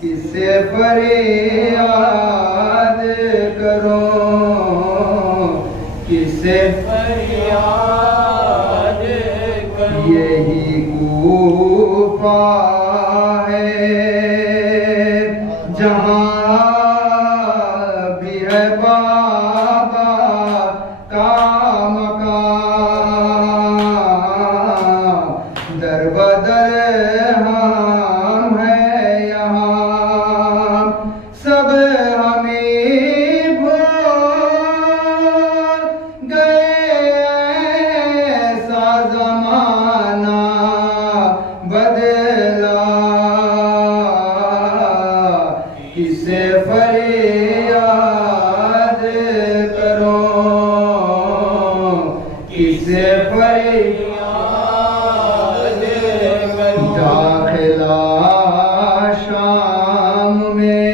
किसे फरियाद करूं, किसे फरियाद करूं। यही कूफा है जहाँ भी है बाबा का मकान, दर बदर हम हैं यहाँ, सब हमें भूल गए, ऐसा ज़माना बदला। किसे फरियाद करूं, किसे फरियाद करूं। दाखिला शाम में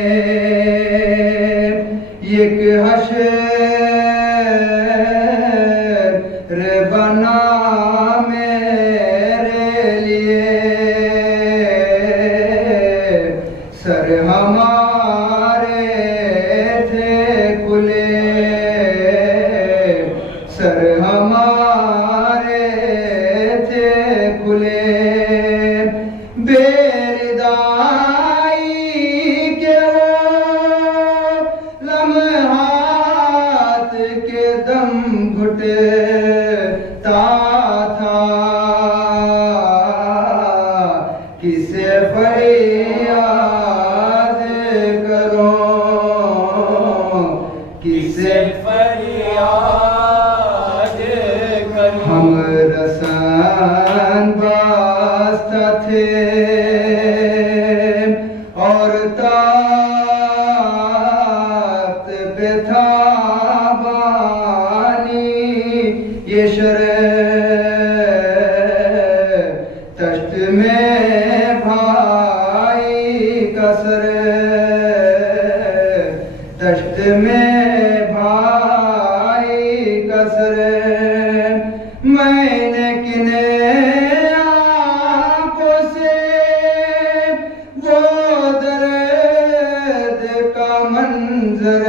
एक हश्र बना मेरे लिए, सर हमारे थे खुले, सर हमारे थे खुले। बेरदाई के वो लम्हात के दम घुटता था। किसे फरियाद करूं, किसे फरियाद करूं। हम रसन बास्ता थे और ताख्त पे था बानी ये शरे, तश्त में भाई कसर, तश्त में भाई कसर। मैंने किने आंखों से वो दर्द का मंजर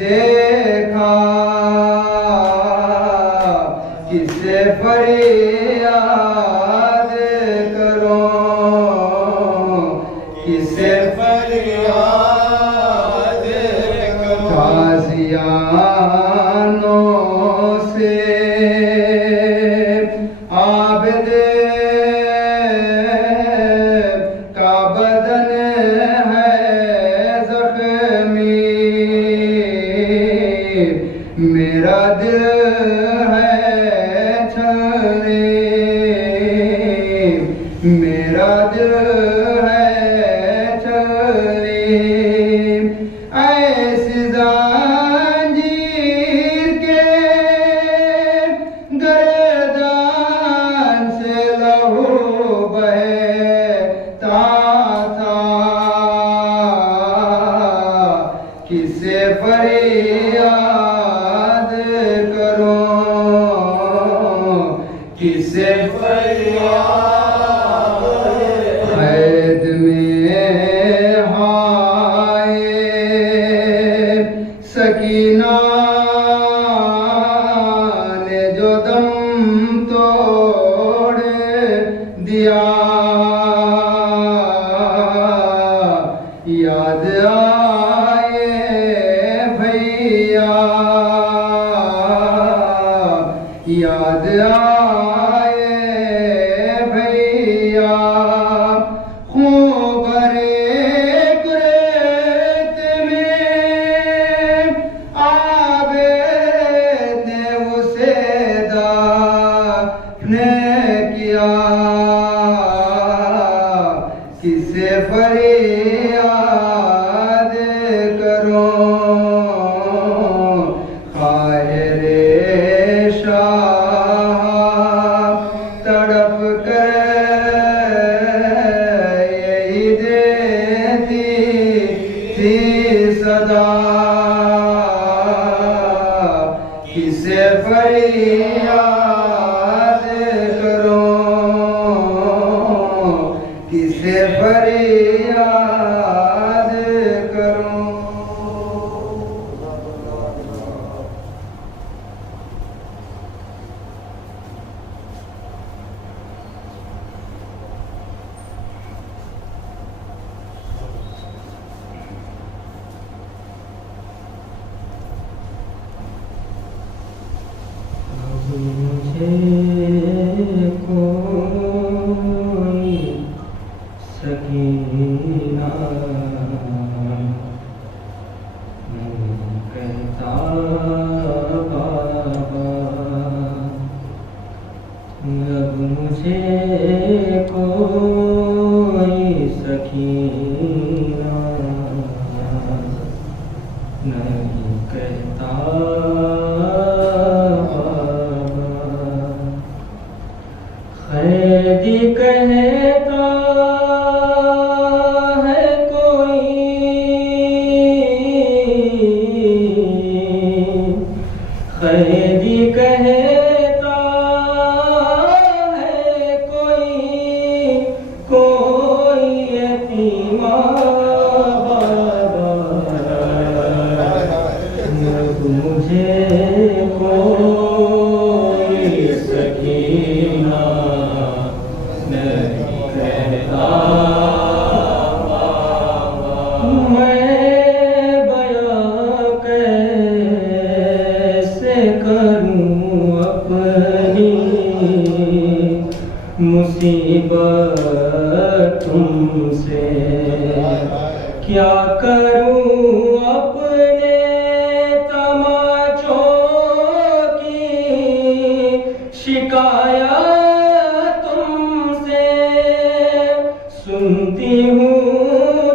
देखा। किसे फरियाद करूं, किसे फरियाद करूं। ताज़ियानों से आबिदे का बदन है ज़ख्मी, मेरा दिल है छलनी, मेरा दिल है छलनी। ऐसी ज़ंजीर के गर्दान से लहू बहता था। किसे फरियाद करूं, किसे फरियाद। कैद में हाय सकीना ने जो दम तोड़ दिया, याद आए भैया, याद आए भैया। खूब भरे कुरेत में आबेद ने उसे दाफने किया। किसे फरियाद करूं, खायरे शाह तड़प कर यही देती थी सदा। किसे फरियाद करूं, किसे फरियाद नहीं कहता खैदी कहता है कोई, खैदी कहता है कोई, कोई यतीमा मुझे कोई सकीना नहीं कहता। मैं बयां कैसे करूं अपनी मुसीबत तुमसे, क्या करूं अपने शिकायत तुमसे। सुनती हूँ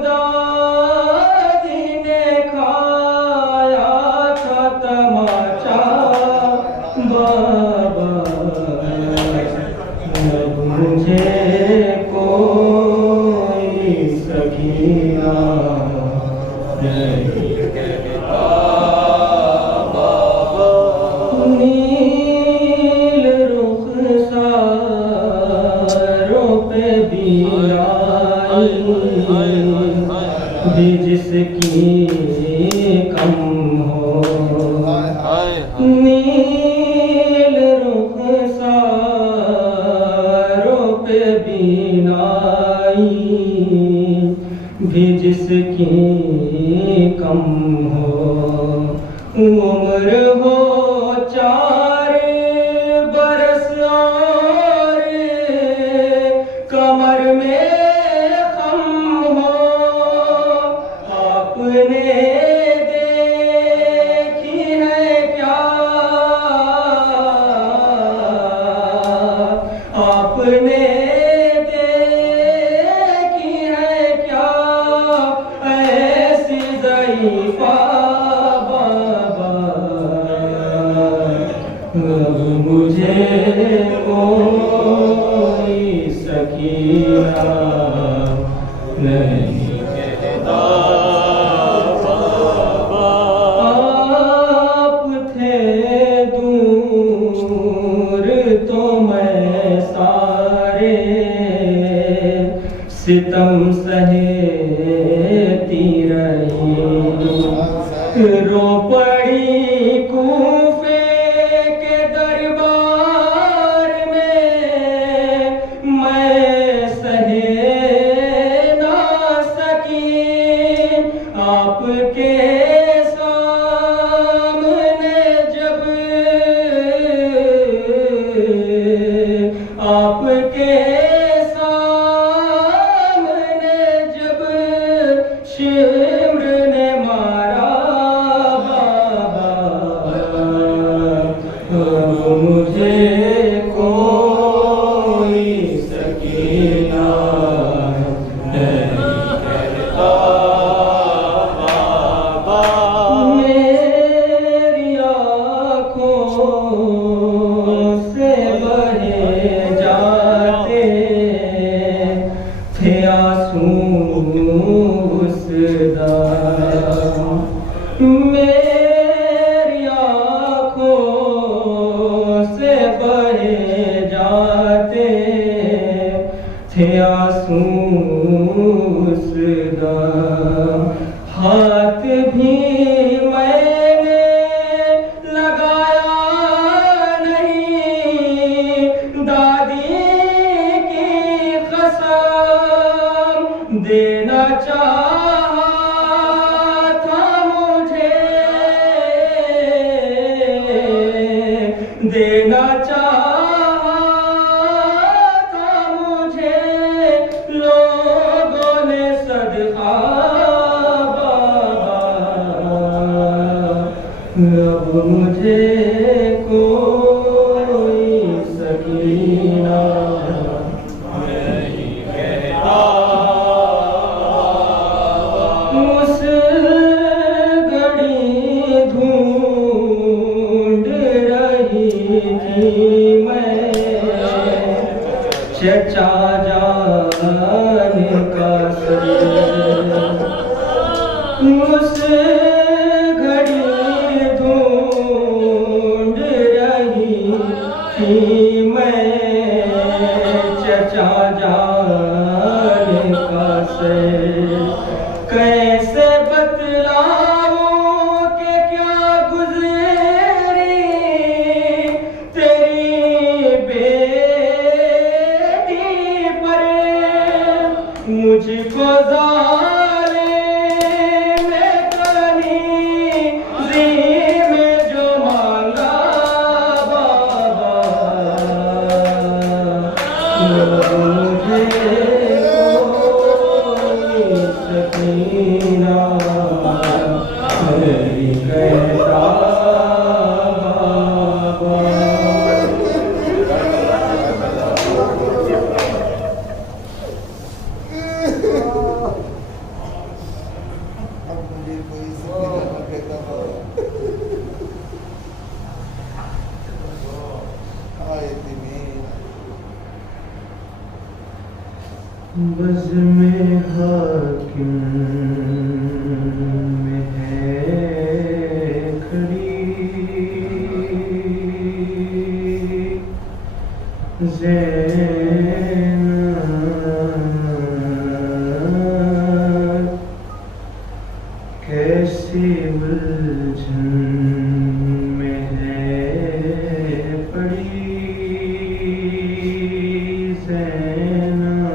दादी ने खाया था तमाचा बाबा, अब मुझे कोई सकीना नहीं कहता। भी जिसकी कम हो, नील रुखसारों पे बीनाई, भी जिसकी कम हो। उम्र हो 4 बरस और कमर में आपने देखी है क्या, आपने देखी है क्या ऐसी ज़ईफ़ा बाबा, अब मुझे कोई सकीना नहीं कहता। तो मैं सारे सितम सहेती रही, रो पड़ी कूफे के दरबार में, मैं सहे ना सकी आपके आपके सामने जब शिम्र ने मारा बाबा, अब मुझे कोई सकीना नहीं कहता बाबा। मेरी आँखों से बहे थे आंसू उस दाम, मेरी आँखों से बहे जाते थे आंसू उस दाम। हाथ भी मैंने लगाया नहीं, दादी देना चाहा था मुझे, देना चाहा था मुझे लोगों ने सदका बाबा, अब मुझे कोई सकीना नहीं कहता। उस घड़ी ढूंढ रही थी मैं चचा जाने का से कैसे बतलाऊं कि क्या गुजरी तेरी बेटी पर मुझको जालिम कनीज़ी में जो मांगा बाबा मुझे सकीना मेरी कैसा बाबा। अब मुझे कोई सकीना कहता आए बज़ में हाकिम में है खड़ी ज़ैनब कैसी उलझन में है पड़ी ज़ैनब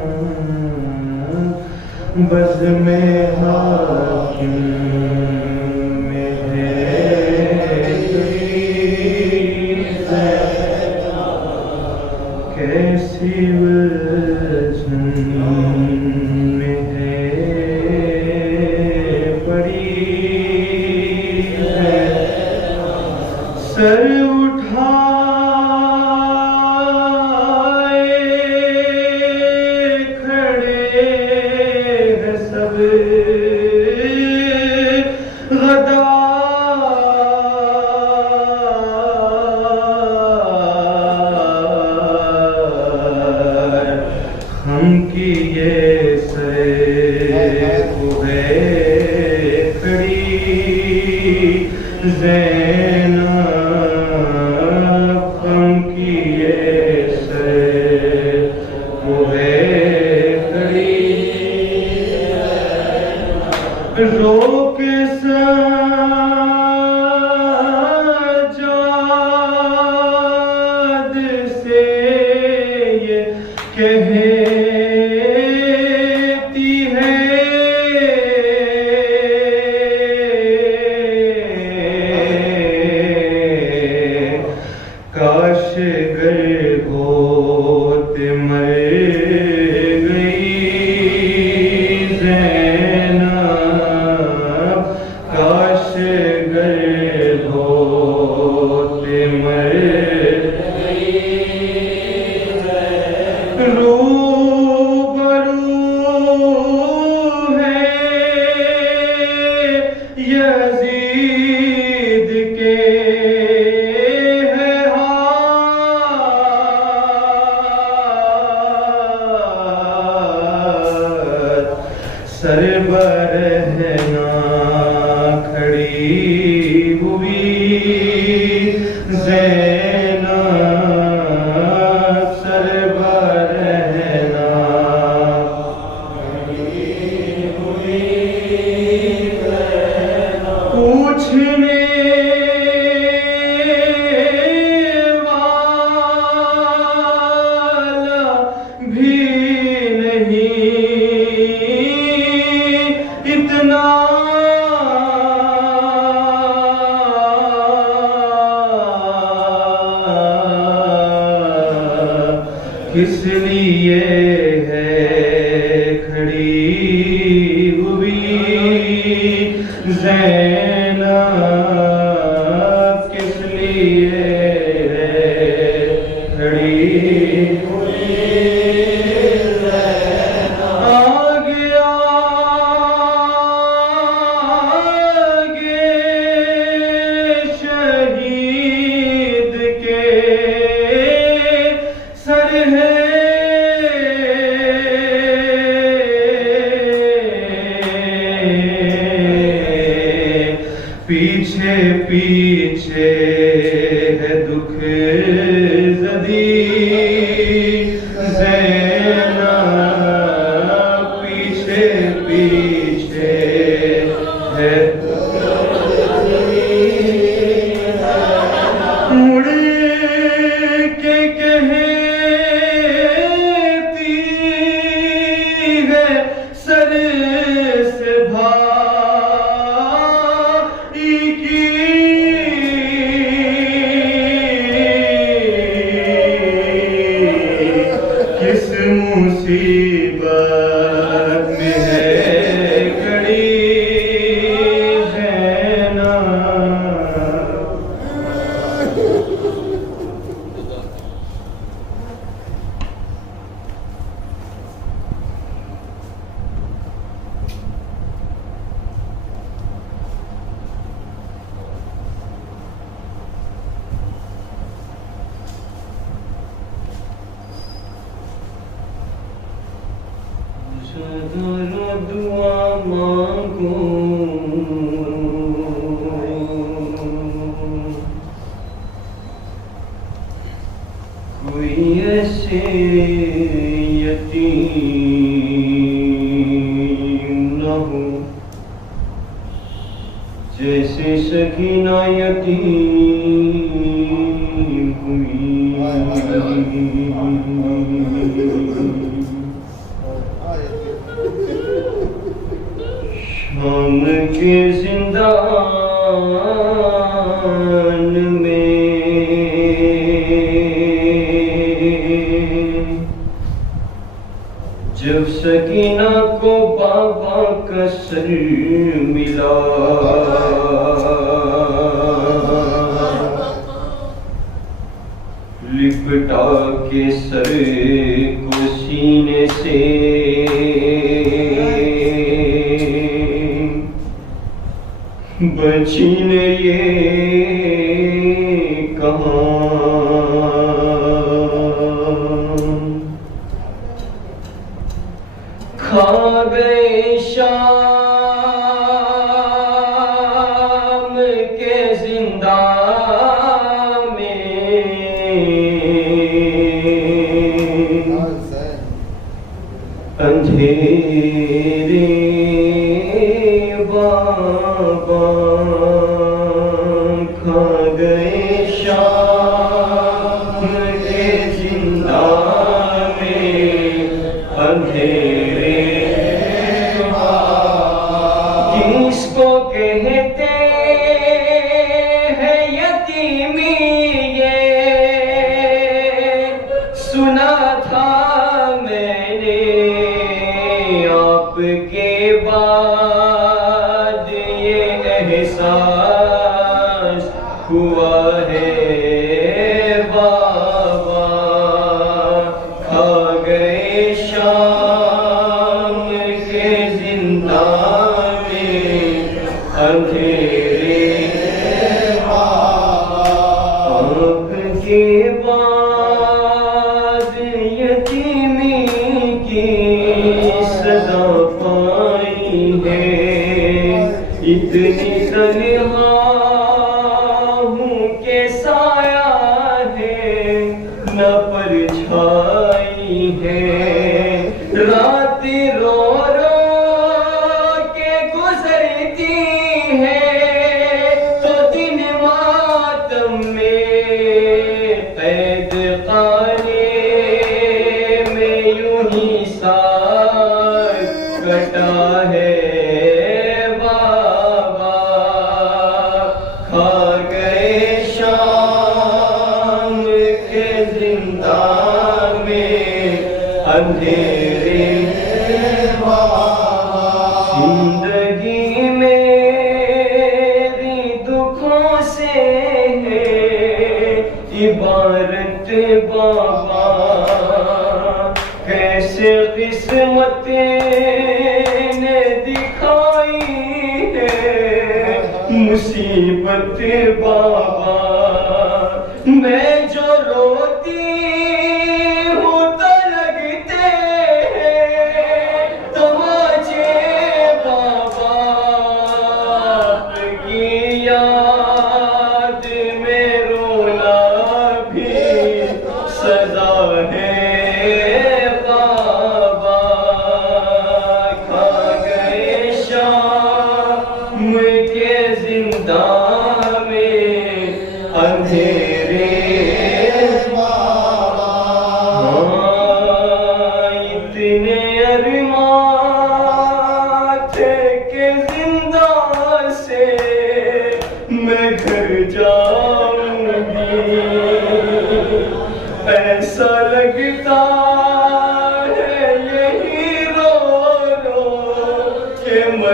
बज़ में हाकिम में है कैसी उलझन में है पड़ी सर उठाए खड़े हैं सब गद्दार हम की ये सर को है खड़ी ज़ैनब हम की ये सर को है खड़ी रोके सजाद से ये कहती है काश गर गोद मर गई ज़ैनब काश गर गोद मर रूबरू है यज़ीद के है हाथ सर बरहना खड़ी हुई ज़ैनब सर बरहना पूछने वाला भी नहीं इतना किस लिए है खड़ी हुई ज़ैनब किस लिए है खड़ी हुई आगे आगे शहीद के सर है पीछे पीछे है दुख ज़दी ज़ैनब, पीछे पीछे है मुड़ के कहती है सर से भाई की, किस मुसीबत में है खड़ी ज़ैनब। ज़रा दुआ मांगो, कोई ऐसे यतीम न हो जैसे सकीना यतीम हुई। शाम के जिंदान में जब सकीना को बाबा का सर मिला, लिपटा के सर को सीने से बची ने ये कहा, खा गए शाम के जिंदा में अंधेरे बाबा, खा गए शाम के जिंदा में अंधेरे बाबा। किसको कहते हैं यतीमी ये सुना था मैंने आपके बाद, ये एहसास हुआ है बाबा। खा गए शाम के जिंदा में अंधेरे बाबा। आपके बाद यतीमी की सजा पाई है, इतनी तन्हा हूँ के साया है न परछाई है। रात रो रो के गुजरती है तो दिन मातम में कैद खाने में यूं ही साथ कटा है बाबा। खा गए शाम के जिंदा में अंधेरे बाबा। जिंदगी मेरी दुखों से है इबारत बाबा, कैसे किस्मत ने दिखाई है मुसीबत बाबा। मैं जो रोती हूँ तो लगते हैं तमाचे बाबा, की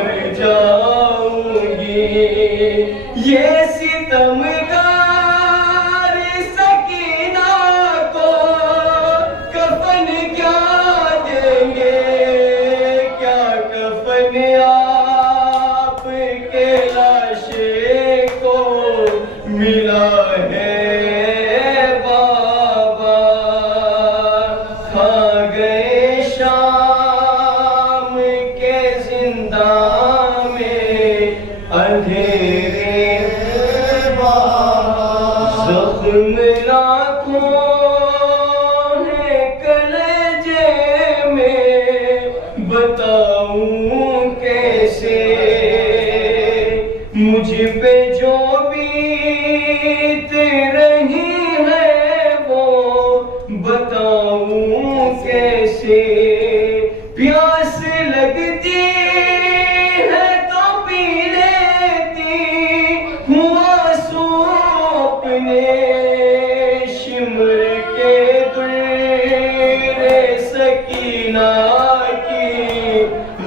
मर जाऊंगी। ये सितमगार सकीना को कफन क्या देंगे, क्या कफन आपके लाशे को मिला है बाबा। खा गए शाम के जिंदा में अंधेरे जख्म लाखों है कलेजे में, बताऊं कैसे मुझ पे जो बीत रही है वो बताऊं कैसे। प्यास लगती है तो पी लेती हूँ आंसू अपने, शिमर के दुर्रे सकीना की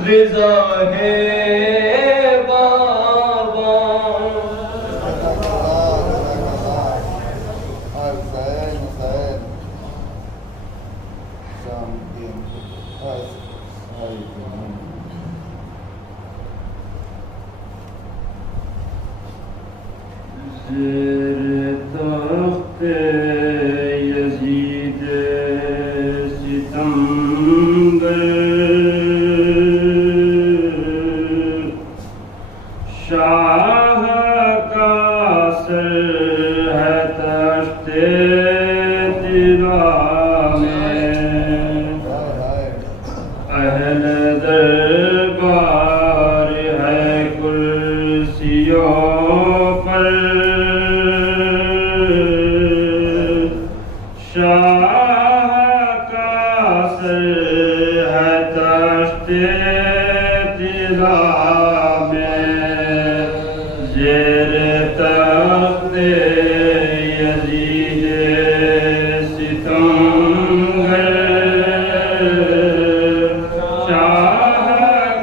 रिजा है बाबा। तख्ते यजीद सितमगर शाह का सर है तख्ते तिला में, अहल दरबार है कुर्सियों पर, शाह का सर है तख्ते तिला में, ज़ेर तख्ते यजीद सितमगर शाह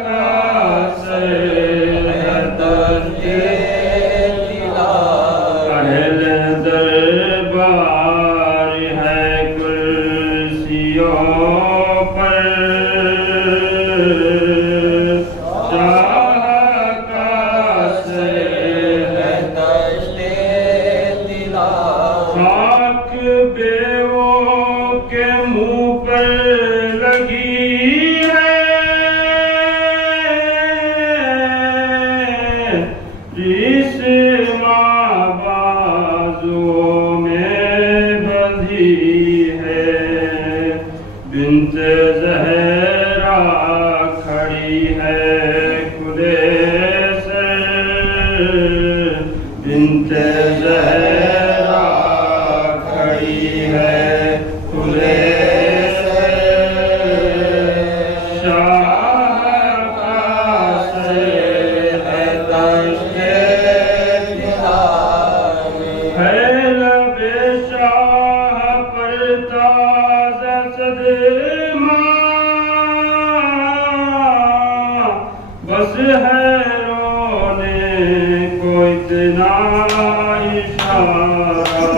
का सर है तख्ते तिला। अहल दरबार है कुर्सियों पर, शाह का सर है तख्ते तिला। खाक बेवों के मुंह पर लगी है, रेशमा बाजुओं में बंधी है, बिन्त ज़हरा खड़ी है खुले सर, बिन्त ज़हरा खड़ी है खुले सर, शाह का सर है तख्ते तिला में, है लबे शाह पर ताज़ा सदमा, बस है रोने को इतना इशारा,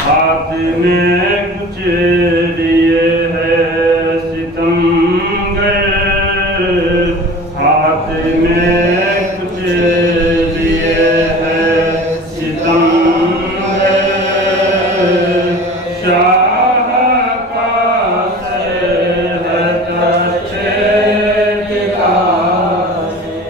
हाथ में कुछ लिए है सितमगर, हाथ में कुछ लिए है सितमगर, शाह का सर है तख्ते तिला में।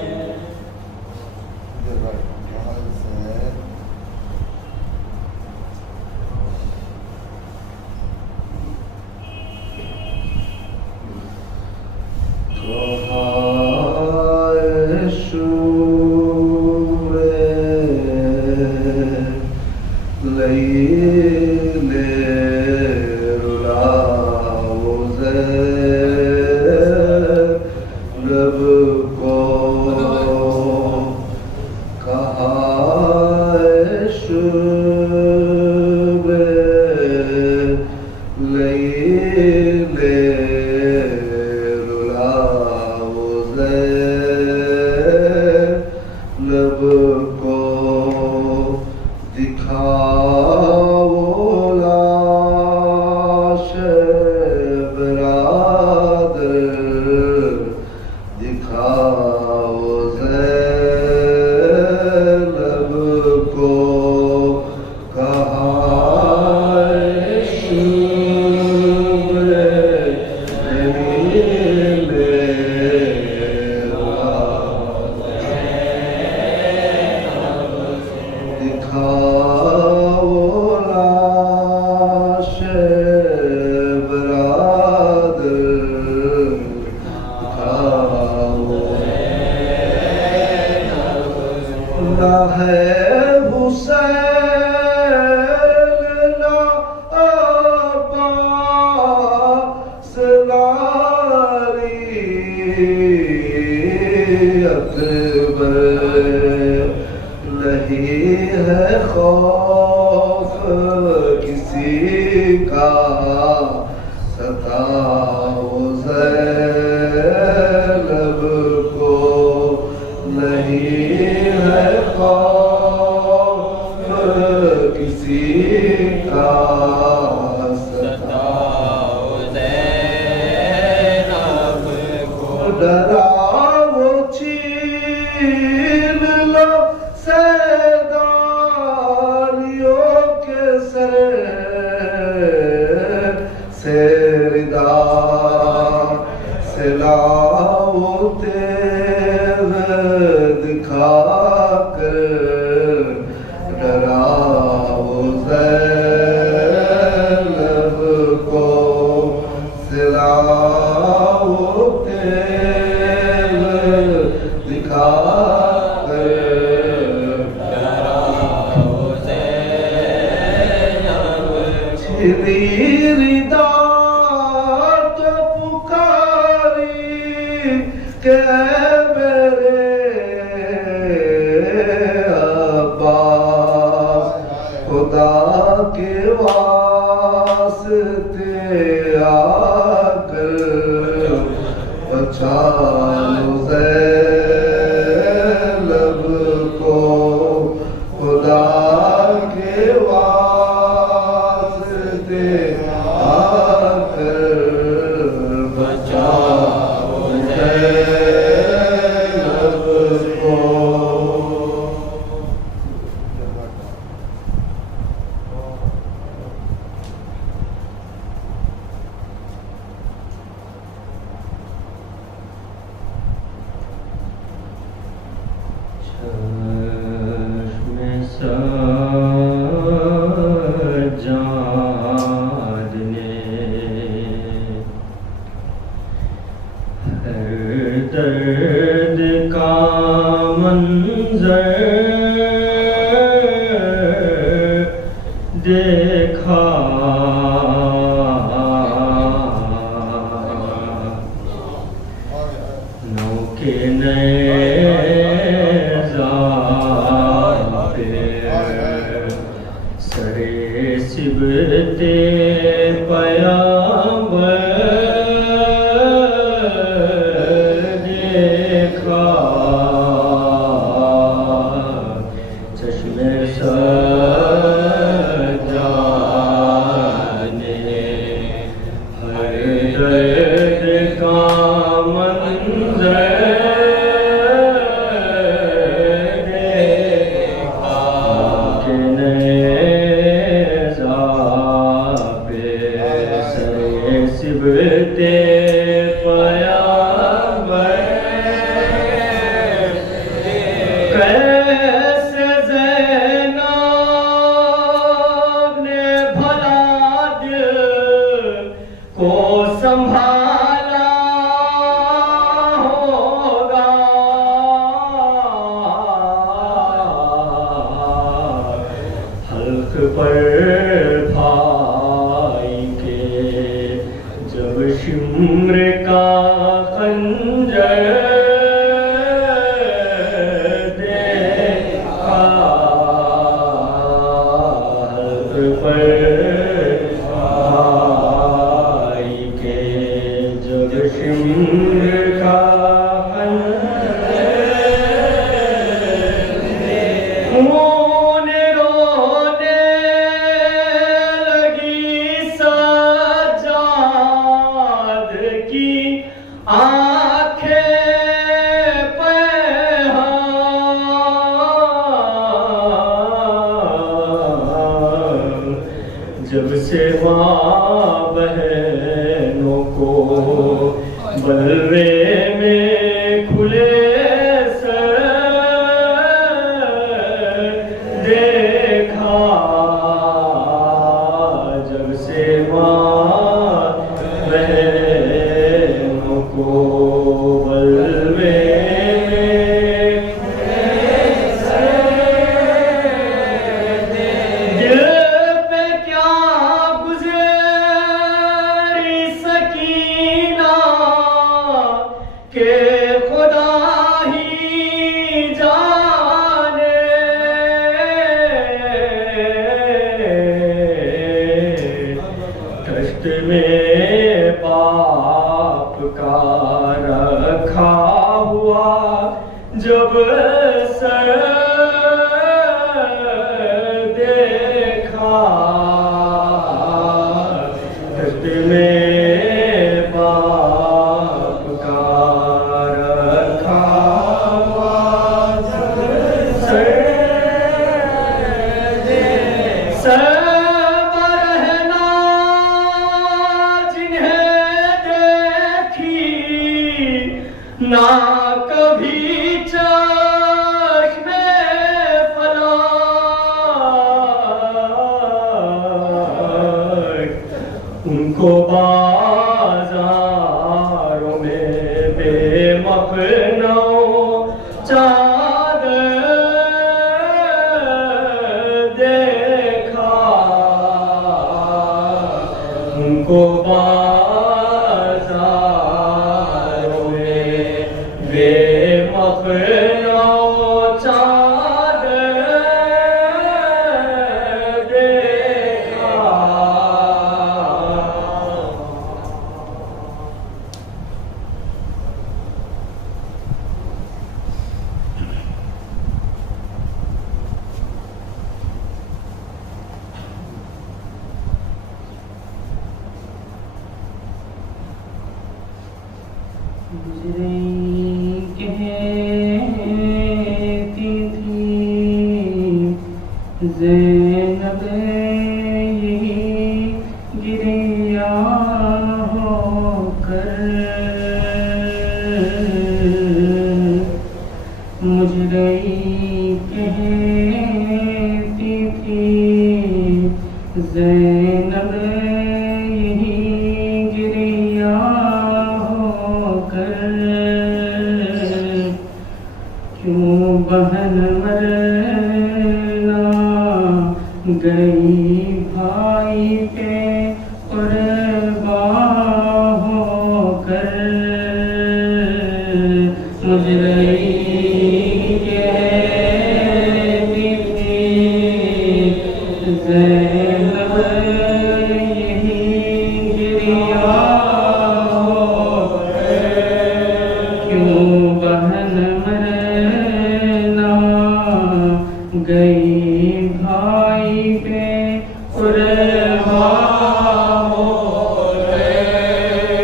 ना है हुसैन ना अब्बास लारी अकबर नहीं है खौफ किसी का सताओ ज़ैनब को नहीं है खौफ किसी का सताओ ज़ैनब को डराओ छीन लो सैदारियों के सर से रिदा सिलाओ तेज दिखा कर डराओ ज़ैनब को सिलाओ तेज दिखा कर डराओ ज़ैनब छिली रिदा तो पुकारी के मेरे अब्बास खुदा के वास्ते आकर बचा लो ज़ैनब को खुदा के वास्ते आकर बचा लो ज़ैनब को। चश्मे सज्जाद ने हर दर्द का मंजर देखा नौके सरे सिबते पयावर देखा चश्मे सजाने हर दर्द का मंजर देखा कि जब सर देखा घट में बाप का रखा सब रहना जिन्हें देखी ना कभी चश्मे फलाक उनको बाजारों में बेमखनो चादर देखा उनको बाजारों में बेमखनो चादर देखा। कहती थी ज़ैनब यही गिरिया होकर मुझे कहती थी ज़ैनब यही गिरिया होकर क्यों बहन मरना गई भाई पे कुर्बान होकर मुझे कहती थी ज़ैनब यही गिरिया होकर क्यों बहन गई भाई पे कुर्बान होकर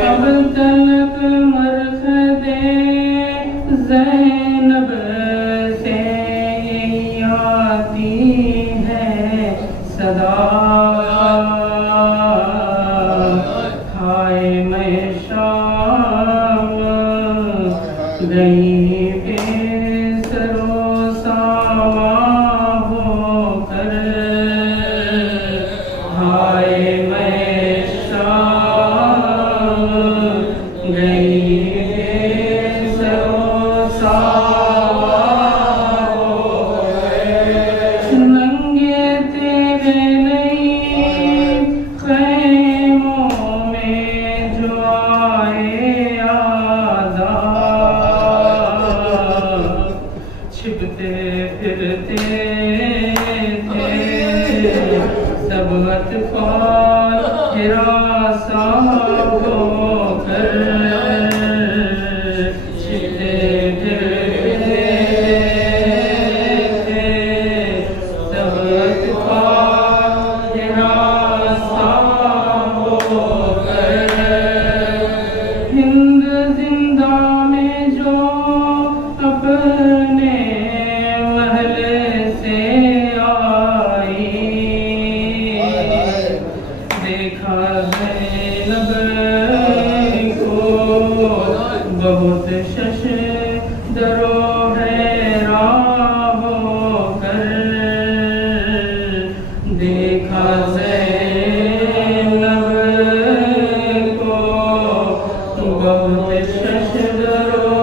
अब तलक मरखदे ज़ैनब से आती है सदा खाए मैं शाम गई बेसरो सामा होकर हाय मैं शाम गई बेसरो सामा होकर नंगे तेरे नहीं खैमों में जो आए आज़ाद छिपते फिरते थे सब अतफाल हिरासा होकर छिपते फिरते थे सब अतफाल हिरासा होकर हिंद जिंदा में जो अपने महल से आई देखा ज़ैनब को बहुत शश दरो हैरान होकर देखा ज़ैनब को बहुत शश दरो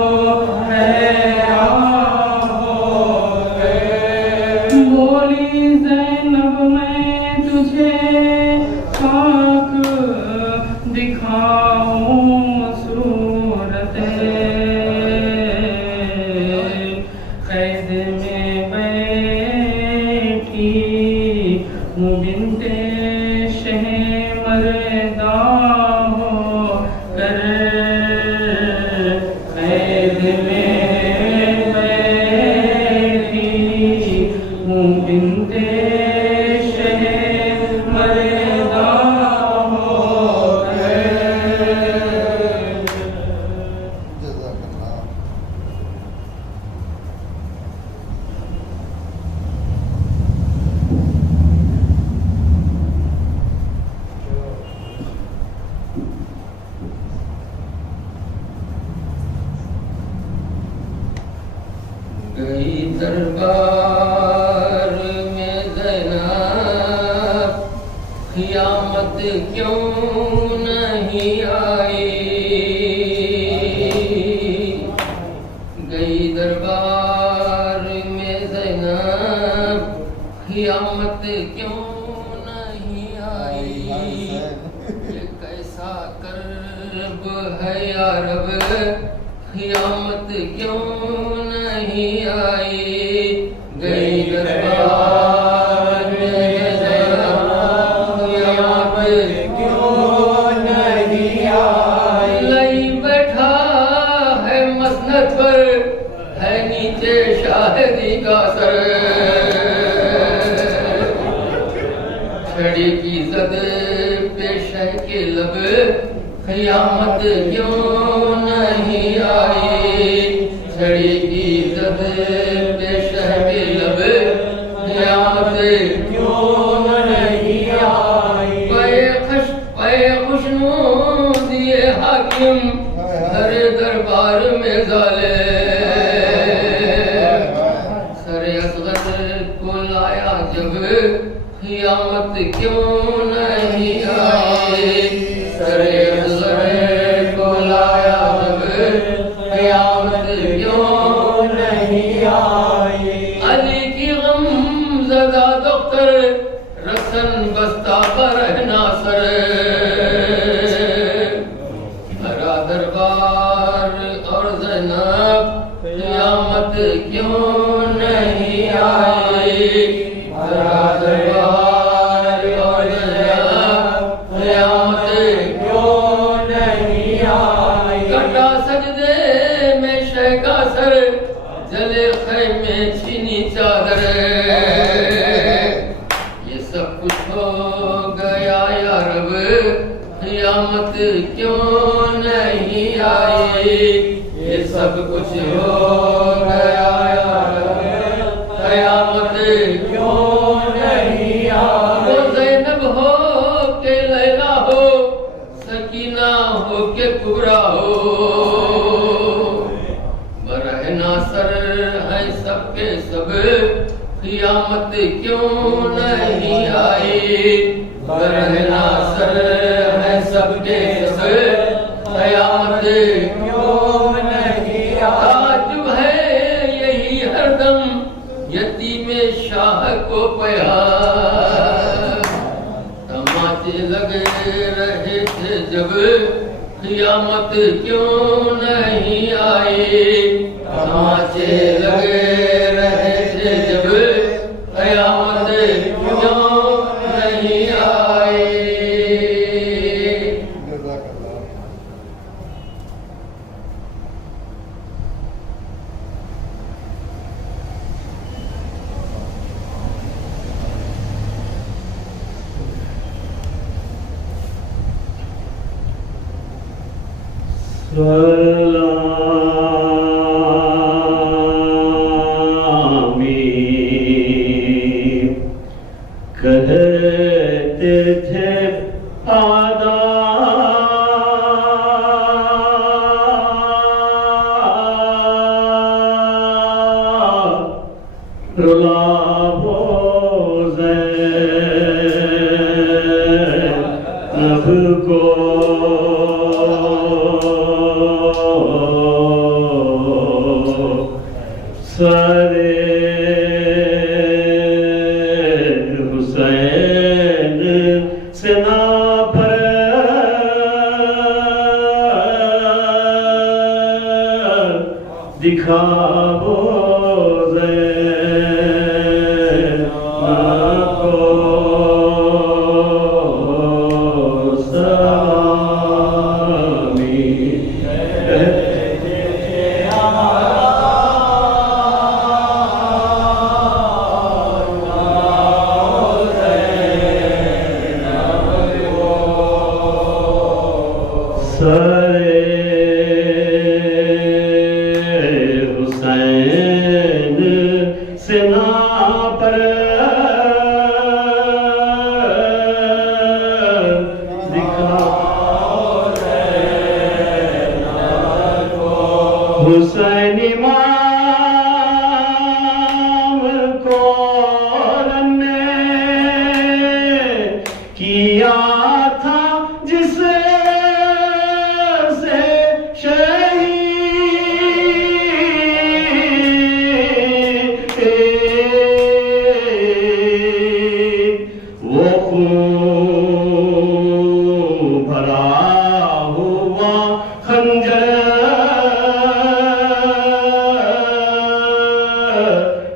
बोली ज़ैनब मैं तुझे खाक दिखाऊं सूरत कैद में बैठी हूँ बिन्ते शह मर्दा होकर कैद में गई दरबार में ज़ैनब, क़यामत क्यों नहीं आई। गई दरबार में ज़ैनब, क़यामत क्यों नहीं आई। ये कैसा कर्ब है या रब, क़यामत क्यों नहीं आई। गई दरबार में ज़ैनब, क़यामत क्यों नहीं आई। लई बैठा है मसनद पर, है नीचे शाहिदी का सर। छड़ी की जद पेश है के लब, क़यामत क्यों नहीं आई। छड़ी की जद पेश है के लब, क़यामत क्यों नहीं आई। पे खुशनू दिए हाकिम, हर दरबार में जाले। सरे असगर को लाया जब, क़यामत क्यों नहीं आई। सरे असगर को लाया जब, क़यामत क्यों नहीं आई। अली की गमज़दा डॉक्टर, रसन बस्ता पर रहना सर। भरा दरबार और ज़ैनब, क़यामत क्यों नहीं आई। भरा दरबार और ज़ैनब, क़यामत क्यों नहीं आई। कटा सजदे में शह का सर, जले ख़ैमे छीनी चादर। ये सब कुछ हो गया या रब, क़यामत क्यों नहीं आई। ये सब कुछ हो गया या रब, क़यामत क्यों नहीं आई। वो ज़ैनब हो के लैला हो, सकीना हो के कुबरा हो। बरहना सर है सबके सब, क़यामत क्यों नहीं आई। बरहना सर है सबके सब, क़यामत क्यों नहीं आई। ताजुब है यही हरदम, यतीमे शाह को पया। तमाचे लगे रहे थे जब, क़यामत क्यों नहीं आई। तमाचे लगे रहे थे जब, क़यामत क्यों नहीं आई। सलामी कहते थे आदा, रुलावो ज़ैनब को। सरे हुसैन सेना पर दिखावो ज़ैनब को सलामी। हुसैन सेना पर हुसैन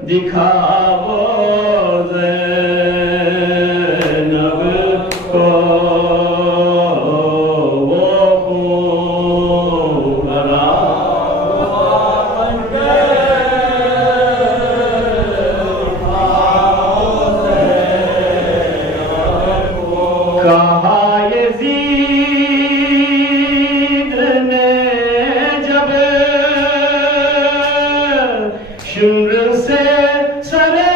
दिखाओ ज़ैनब को वो खून भरा कहा यज़ीद ने जब शुम्र से सरे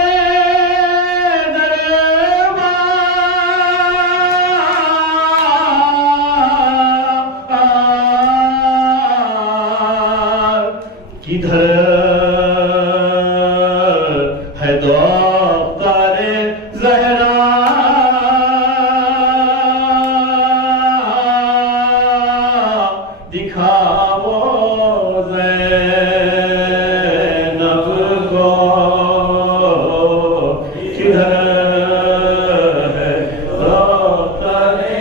दरबार किधर है दौतारे ज़हरा दिखाओ ज़ैनब को किधर है दौतारे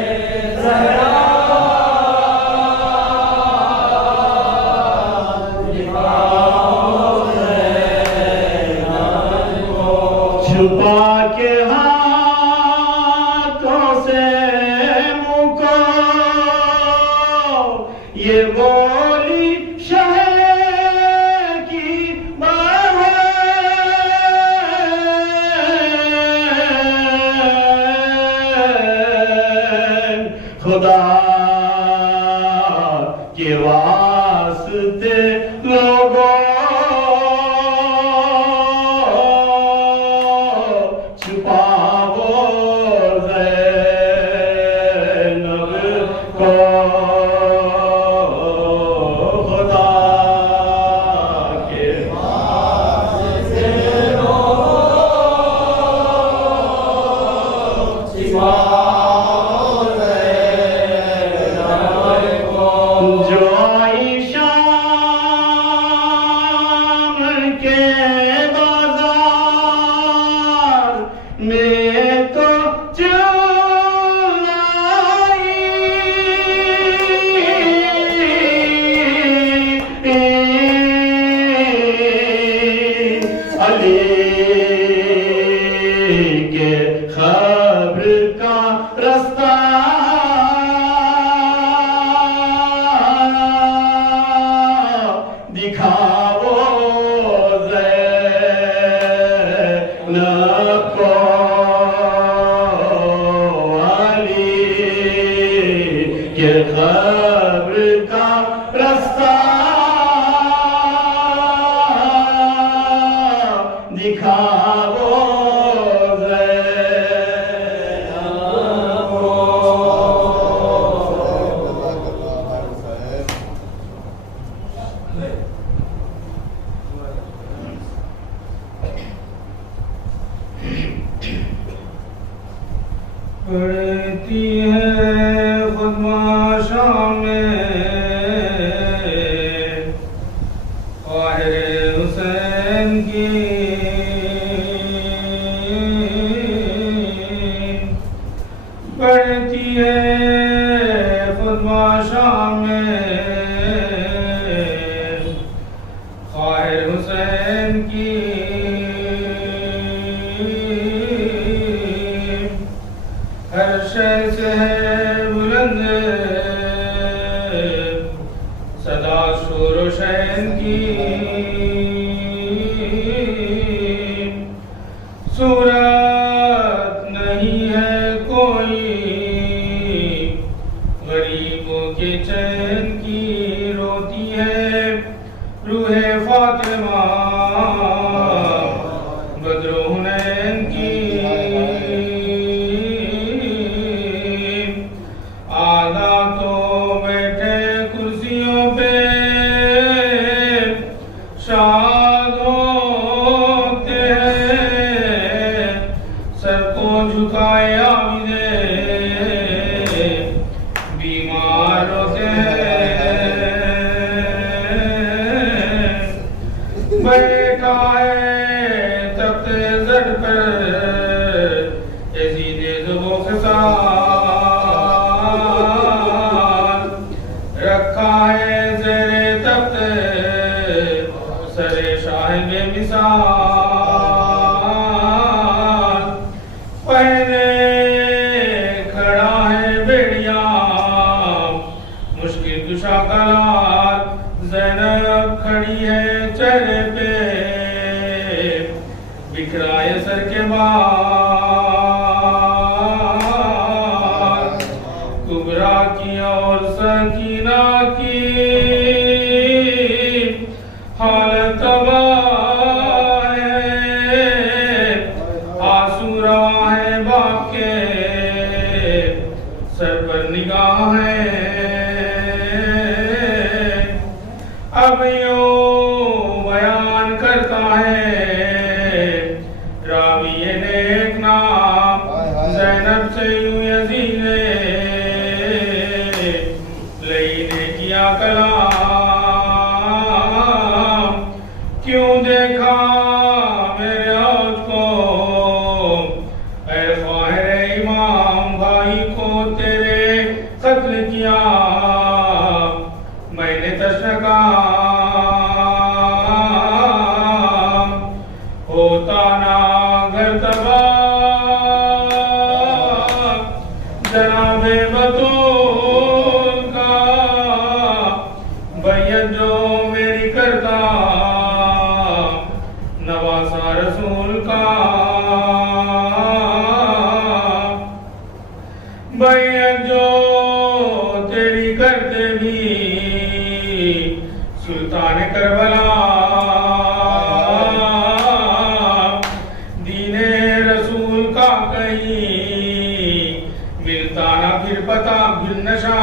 ज़हरा दिखाओ ज़ैनब को छुपा के हाथों से मुँह को ये बोली शहर की बहन खुदा के वास्ते लोगों छुपाओ ज़ैनब को खुदा के वास्ते छुपाओ ज़ैनब को जो आयशा के बाजार में तो अली के खबर का रास्ता दिखाओ ज़ैनब को अली के खबर का रास्ता दिखाओ ज़ैनब को पढ़ती है फ़ातिमा शाम में क़ाहिर हुसैन की पढ़ती है फ़ातिमा शाम में क़ाहिर हुसैन की हर शय से है बुलंद सदा शोर शैन की सूरत नहीं है कोई गरीबों के चैन की रोती है रूहे फ़ातिमा पहले खड़ा है बेड़िया मुश्किल कुशा कलाल, ज़ैनब खड़ी है चेहरे पे बिखराए सर के बाल। कुबरा की और सकीना की हालत तबाह है, आंसू रवा है बाप के सर पर निगाह है। अब यूं बयान करता है राविये ने एक नाम, ज़ैनब से यूं यज़ीद ने लईने किया कलाम। क्यों देखा मेरे औद को ऐ ख्वाहिर इमाम, भाई को तेरे कत्ल किया मैंने तशका। होता ना घर तबाह जनाबे बतूल का, बैयत जो मेरी करता नवासा रसूल का। बैयत जो तेरी करते भी सुल्तान करबला, दीने रसूल का कहीं मिलता ना फिर पता फिर नशा।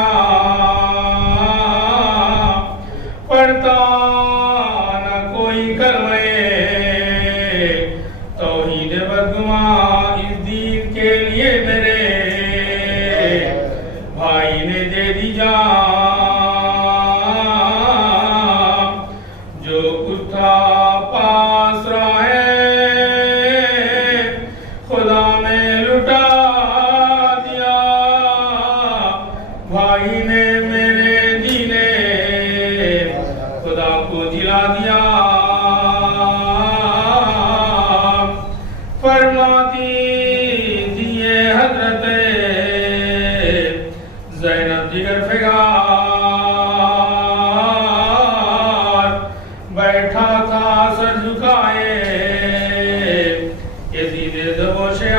पढ़ता ना कोई कलमे तौहीद बदगुमा, इस दीन के लिए मेरे भाई ने दे दी जान। जो कुछ था पास रहा है खुदा ने लुटा दिया, भाई ने मेरे दीने खुदा को जिला दिया। फरमाती दिए हजरत ज़ैनब जिगर फिगार, बैठा था सर झुकाए यज़ीद ज़बोशियार।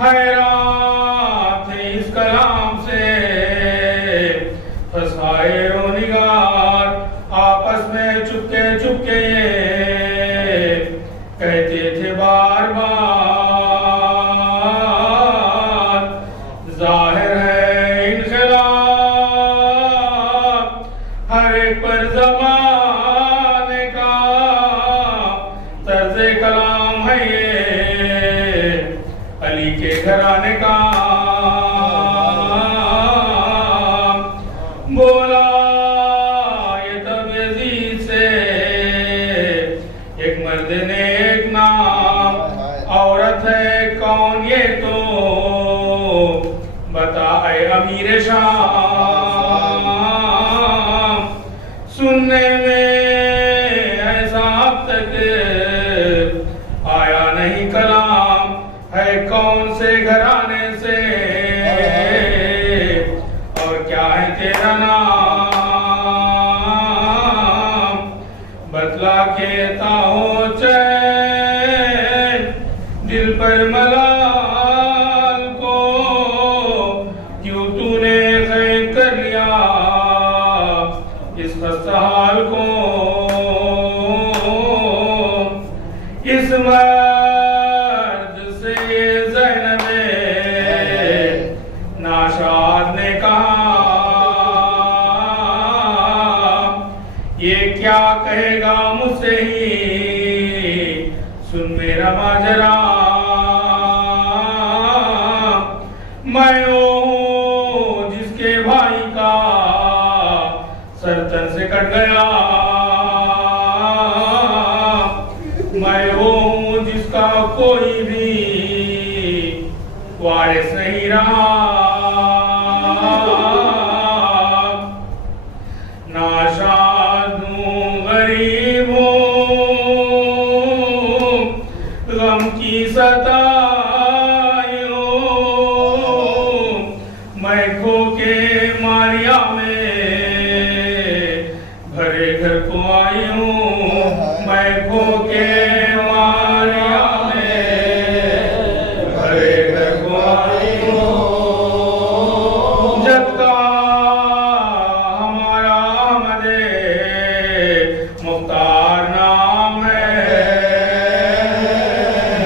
हैरान थे इस कलाम से फसाए रोनिगार, आपस में चुपके चुपके कहते थे बार बार। जाहिर है इनक़िलाब हर एक पर ज़माने का, तर्ज़े कलाम है ये अली के घराने का। बोला ये तब यज़ीद से एक मर्द ने एक नाम, औरत है कौन ये तो बता ऐ अमीर शाम। सुनने में ऐसा अब तक आया नहीं कलाम, है कौन से घराने से और क्या है तेरा नाम। बतला के ताहो चैन दिल पर मलाल को, क्यों तूने खैर कर लिया इस खस्ताहाल को। इस मर्द से ज़ैनब नाशाद ने कहा, ये क्या कहेगा मुझसे ही सुन मेरा माजरा। मैं हूँ जिसके भाई का सरतन से कट गया, मैं हूँ जिसका कोई भी वारिस नहीं रहा। नाशाद हूँ गरीब हूँ गम की सताई हूँ मैं खो के मारिया में भरे घर को आई हूँ मैं खो के मारिया में भरे घर को आई हूँ जब का हमारा मदे मुख्तार नाम है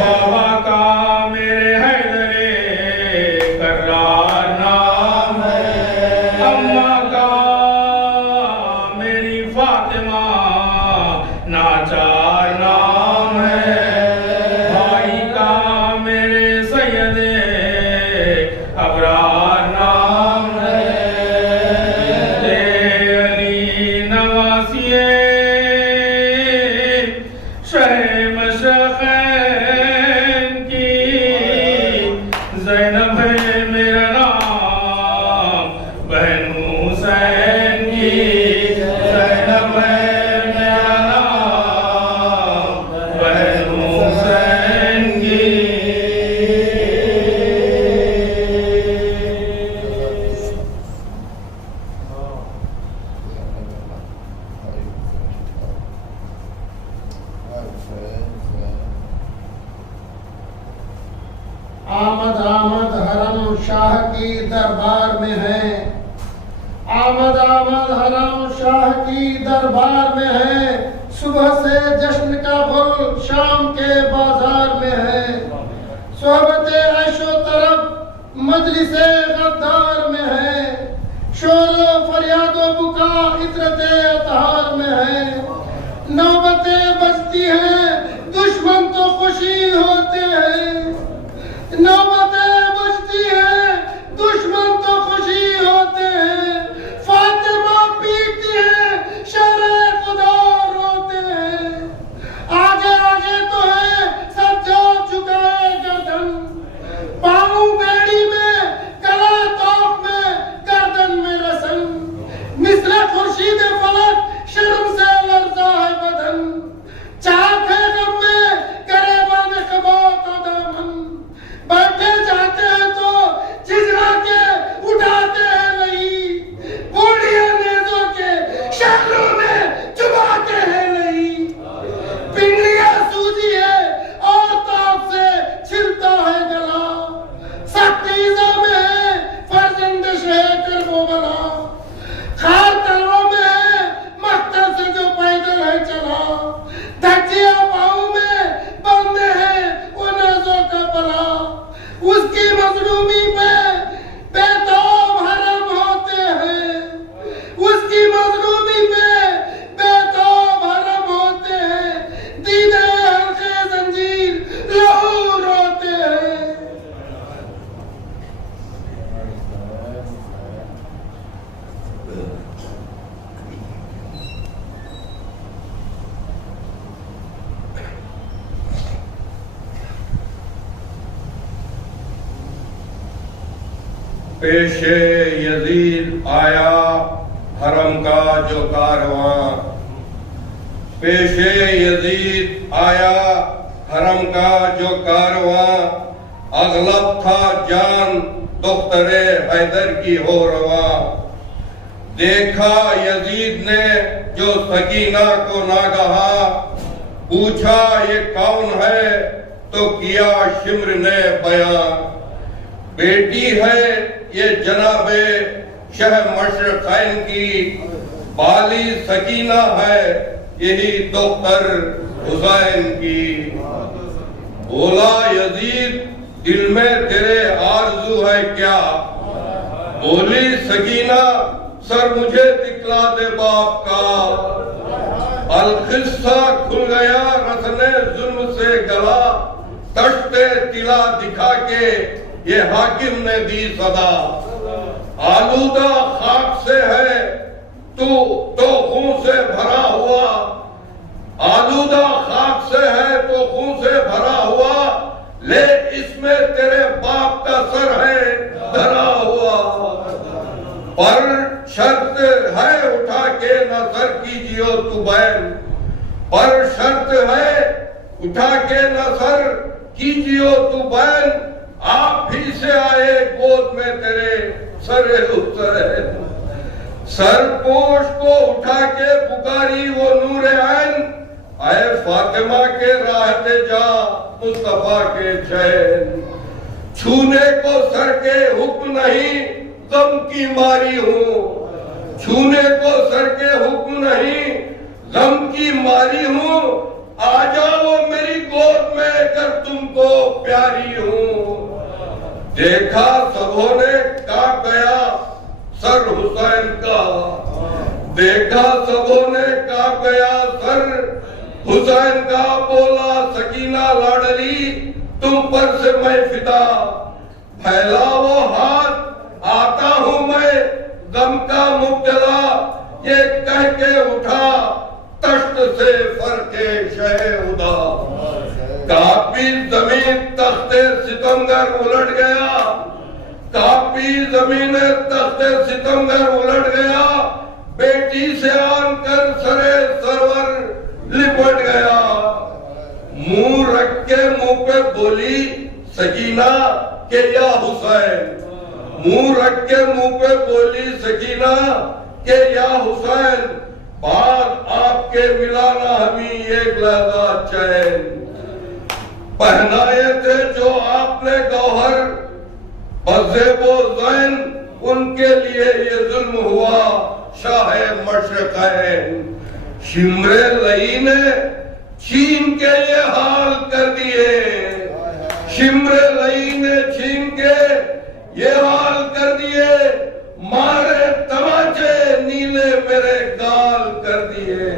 बाबा का मेरे हैदरे करार नाम है अम्मा का मेरी फातिमा नाचार नाम है भाई का मेरे सैयदे अबरार नाम है अली नवासिए शहे मशरक़ैन की ज़ैनब है मेरा नाम बहन हुसैन की ज़ैनब है मेरा नाम बहन हुसैन की आमद आमद हरम शाह की दरबार में है आमद आमद हरम शाह की दरबार में है सुबह से जश्न का गुल शाम के बाजार में है सोहबते ऐशो तरफ मजलिसे गद्दार में है शोरो फरियादो बुका इतरते अतहार में है नौबतें बजती हैं दुश्मन तो खुशी होते हैं नौबतें बजती हैं दुश्मन तो खुशी होते हैं फातिमा पीटती है शरे खुदा रोते हैं आगे आगे तो है सज्जाद झुकाए गर्दन पाँव बेड़ी में गला तौक में गर्दन में रसन मिस्र खुर्शीद फलक शर्म से लरजा है बदन चाक है गम में गरेबान खबोत और दामन बैठे जाते हैं तो झिझरा के उठाते हैं नहीं बूढ़िया नेज़ों के शक्लों में चुभाते हैं नहीं पिंगलियां सूजी है और ताप से छिलता है गला सख्ती में है फर्जंद शहर वो बना खार तलवों में है मख्तर से जो पैदल है चला धज्जिया पाँव में बंदे हैं वो नजों का पला उसकी मजलूमी पे बेताब हरम होते हैं उसकी मजलूमी पे बेताब हरम होते हैं दीदे हल्के जंजीर लहू रोते हैं पेशे यजीद आया हरम का जो कारवां पेशे यजीद आया हरम का जो कारवां अगलब था जान दुख्तरे हैदर की हो रवा देखा यजीद ने जो सकीना को नागहा पूछा ये कौन है तो किया शिम्र ने बयान बेटी है ये जनाबे शह मशरक़ैन की बाली सकीना है यही दोख्तर हुसैन की बोला यजीद दिल में तेरे आरज़ू है क्या बोली सकीना सर मुझे दिखला दे बाप का अलकिस्सा खुल गया रसने जुल्म से गला तश्ते तिला दिखा के ये हाकिम ने दी सदा आलूदा खाक से है तू तो खून से भरा हुआ आलूदा खाक से है तो खून से भरा हुआ ले इसमें तेरे बाप का सर है धरा हुआ पर शर्त है उठा के न सर कीजियो तू बैन पर शर्त है उठा के न सर कीजियो तू बैन, आप भी से आए गोद में तेरे सरे हुसैन। सरपोश को उठा के पुकारी वो नूर ऐन, आए फातिमा के राहते जा मुस्तफा के चैन। छूने को सर के हुक्म नहीं गम की मारी हूँ, छूने को सर के हुक्म नहीं गम की मारी हूँ, आ जाओ मेरी गोद में कर तुमको प्यारी हूँ। देखा सबों ने का गया सर हुसैन का, देखा सबों ने का गया सर हुसैन का, बोला सकीना लाडली तुम पर से मैं फिदा, फैला वो हाथ आता हूं मैं गम का मुब्तला, ये कह के उठा तख्त से फरके शह उदा। कापी जमीन तख्ते सितमगर उलट गया, कापी जमीन तख्ते सितमगर उलट गया, बेटी से आन कर सरे सरवर लिपट गया। मुंह रख के मुंह पे बोली सकीना के या हुसैन, मुंह रख के मुंह पे बोली सकीना के या हुसैन, बात आपके मिलाना हमी एक लहजा चैन। पहनाए थे जो आपने गौहर बज़ेबो ज़ैन, उनके लिए ये जुल्म हुआ शाह मशरक़ैन। शिमरे लई ने छीन के ये हाल कर दिए, शिमरे लई ने छीन के ये हाल कर दिए, मारे तमाचे नीले मेरे गाल कर दिए,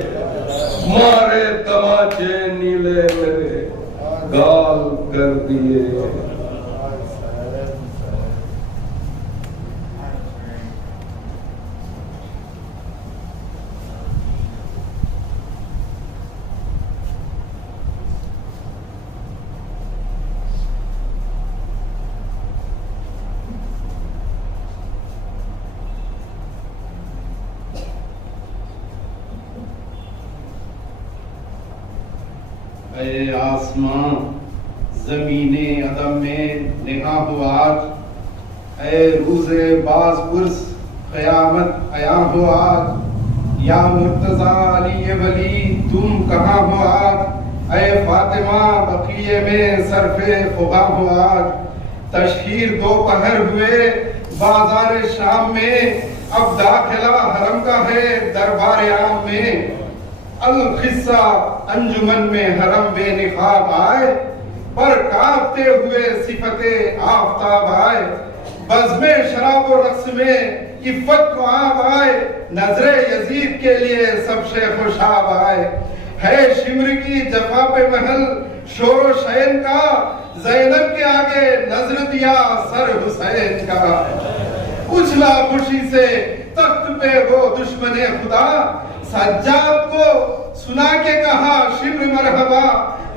मारे तमाचे नीले मेरे गाल कर दिए। ऐ आसमां ज़मीने अदम में निगाह हो आज, ऐ रूज़े बाज़ पुरस क़यामत आया हो आज। या मुर्तज़ा अली वली तुम कहाँ हो आज, ऐ फातिमा बक़िये में सरफ़े ख़ुबा हो आज। तशहीर दोपहर हुए बाज़ार शाम में, अब दाखिला हरम का है दरबार आम में। अल-क़िस्सा अंजुमन में हरम बेनिकाब आए, पर कांपते हुए सिफते आफ़ताब आए। बज़्मे शराब और रक्स में इफ़्फ़त को आब आए, नज़रे यज़ीद के लिए सब शेख व शाब आए। है शिमर की जफ़ा पे महल शोर व शैन का, ज़ैनब के आगे नज़र दिया सर हुसैन का। उछला खुशी से तख्त पे वो दुश्मने खुदा, सज्जाद को सुना के कहा शिब्र मरहबा।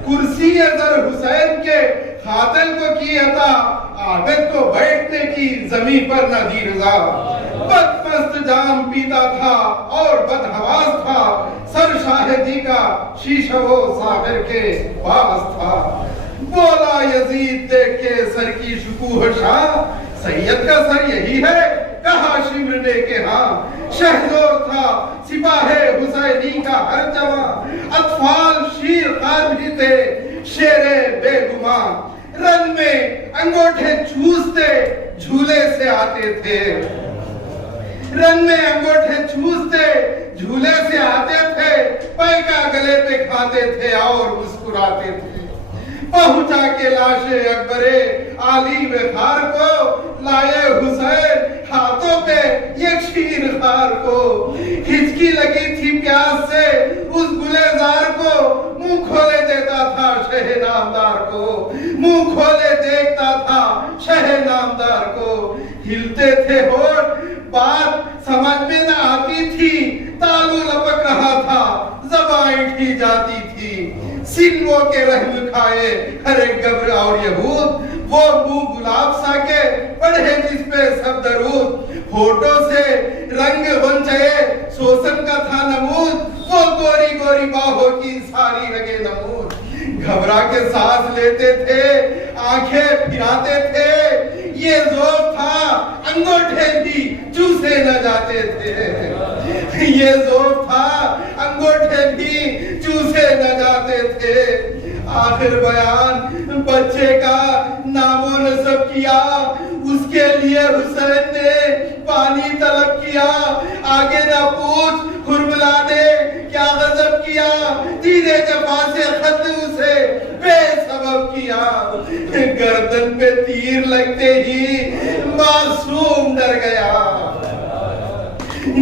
कुर्सी जर हुसैन के खातिल को की अता, आदत को बैठने की जमीन पर न दी रज़ा। बदमस्त जाम पीता था और बदहवास था, सर शाहिदी का शीशा वो साहिर के पास था। बोला यजीद देख के सर की शुकूह शाह, सैयद का सर यही है, कहा शिमर ने के हाँ। शहजोर था सिपाहे हुसैनी का हर जवान, अतफाल शीर खान भी थे शेरे बेगुमान। रन में अंगूठे चूसते झूले से आते थे, रन में अंगूठे चूसते झूले से आते थे, पैका गले पे खाते थे और मुस्कुराते थे। पहुंचा के लाशे अकबरे आली में खार को, लाए हुसैन हाथों पे एक शीर खार को। हिचकी लगी थी प्यास से उस गुलेजार को, मुंह खोले देता था शह नामदार को, मुंह खोले देखता था शह नामदार को। हिलते थे होठ, बात समझ में न आती थी, तालू लपक रहा था, ज़बान उठी जाती थी। सिल्वों के रहम खाए हर एक गब्र और यहूद, वो मुंह गुलाब सा के पढ़े जिस पे सब दरूद। होठों से रंग वंचये शोषण का था नमूद, वो गोरी गोरी बाहों की सारी रगे नमूर। घबरा के सांस लेते थे, आंखें फिराते थे, ये जोर था अंगूठे भी चूसे न जाते थे। ये जोर था अंगूठे भी चूसे न जाते थे। आखिर बयान बच्चे का नामो नसब किया, उसके लिए हुसैन ने पानी तलब किया। आगे ना पूछ हुरमुला ने क्या गजब किया, तीरे जफा से खत उसे बेसबब किया। गर्दन पे तीर लगते ही मासूम डर गया।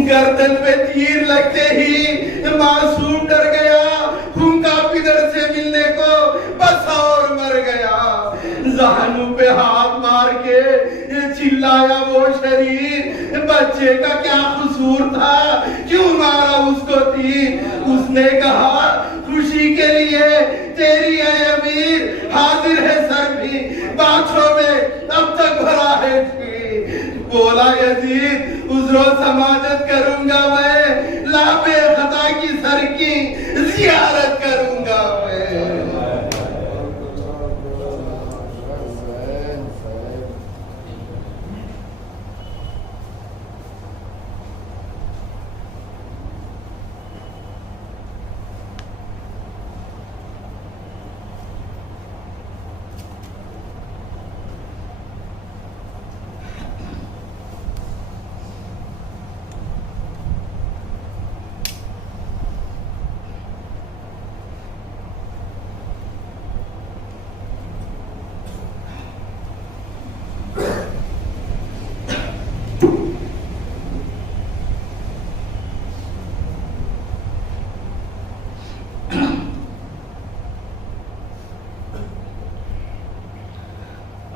गर्दन पे तीर लगते ही मासूम डर गया। हुंका पिदर से मिलने को बस और मर गया। जहानू पे हाथ मार के चिल्लाया वो शरीर, बच्चे का क्या कसूर था, क्यों मारा उसको तीर। उसने कहा खुशी के लिए तेरी है अमीर, हाजिर है सर भी बाछों में अब तक भरा है तीर। बोला यजीद उज़्र समाजत करूंगा मैं, लाबे खता की सर की जियारत करूंगा मैं।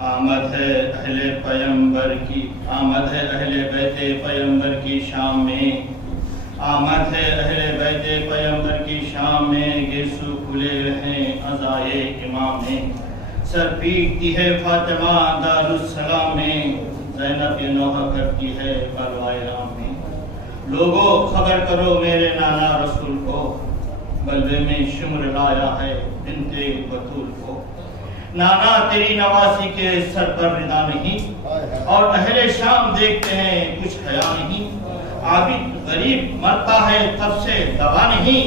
आमद है अहले पैगंबर की, आमद है अहले बैते पैगंबर की शाम में। आमद है अहले बैते पैगंबर की शाम में, गिरसू खुले हैं अज़ाए इमाम में। सर पीटती है फातिमा दारुस्सलाम में, ज़ैनब ये नौहा करती है बलवाए राम में। लोगों खबर करो मेरे नाना रसूल को, बलवे में शुम्र लाया है बिन्ते बतूल को। नाना तेरी नवासी के सर पर रिदा नहीं, और अहले शाम देखते हैं कुछ हया नहीं। आबिद गरीब मरता है तब से दवा नहीं,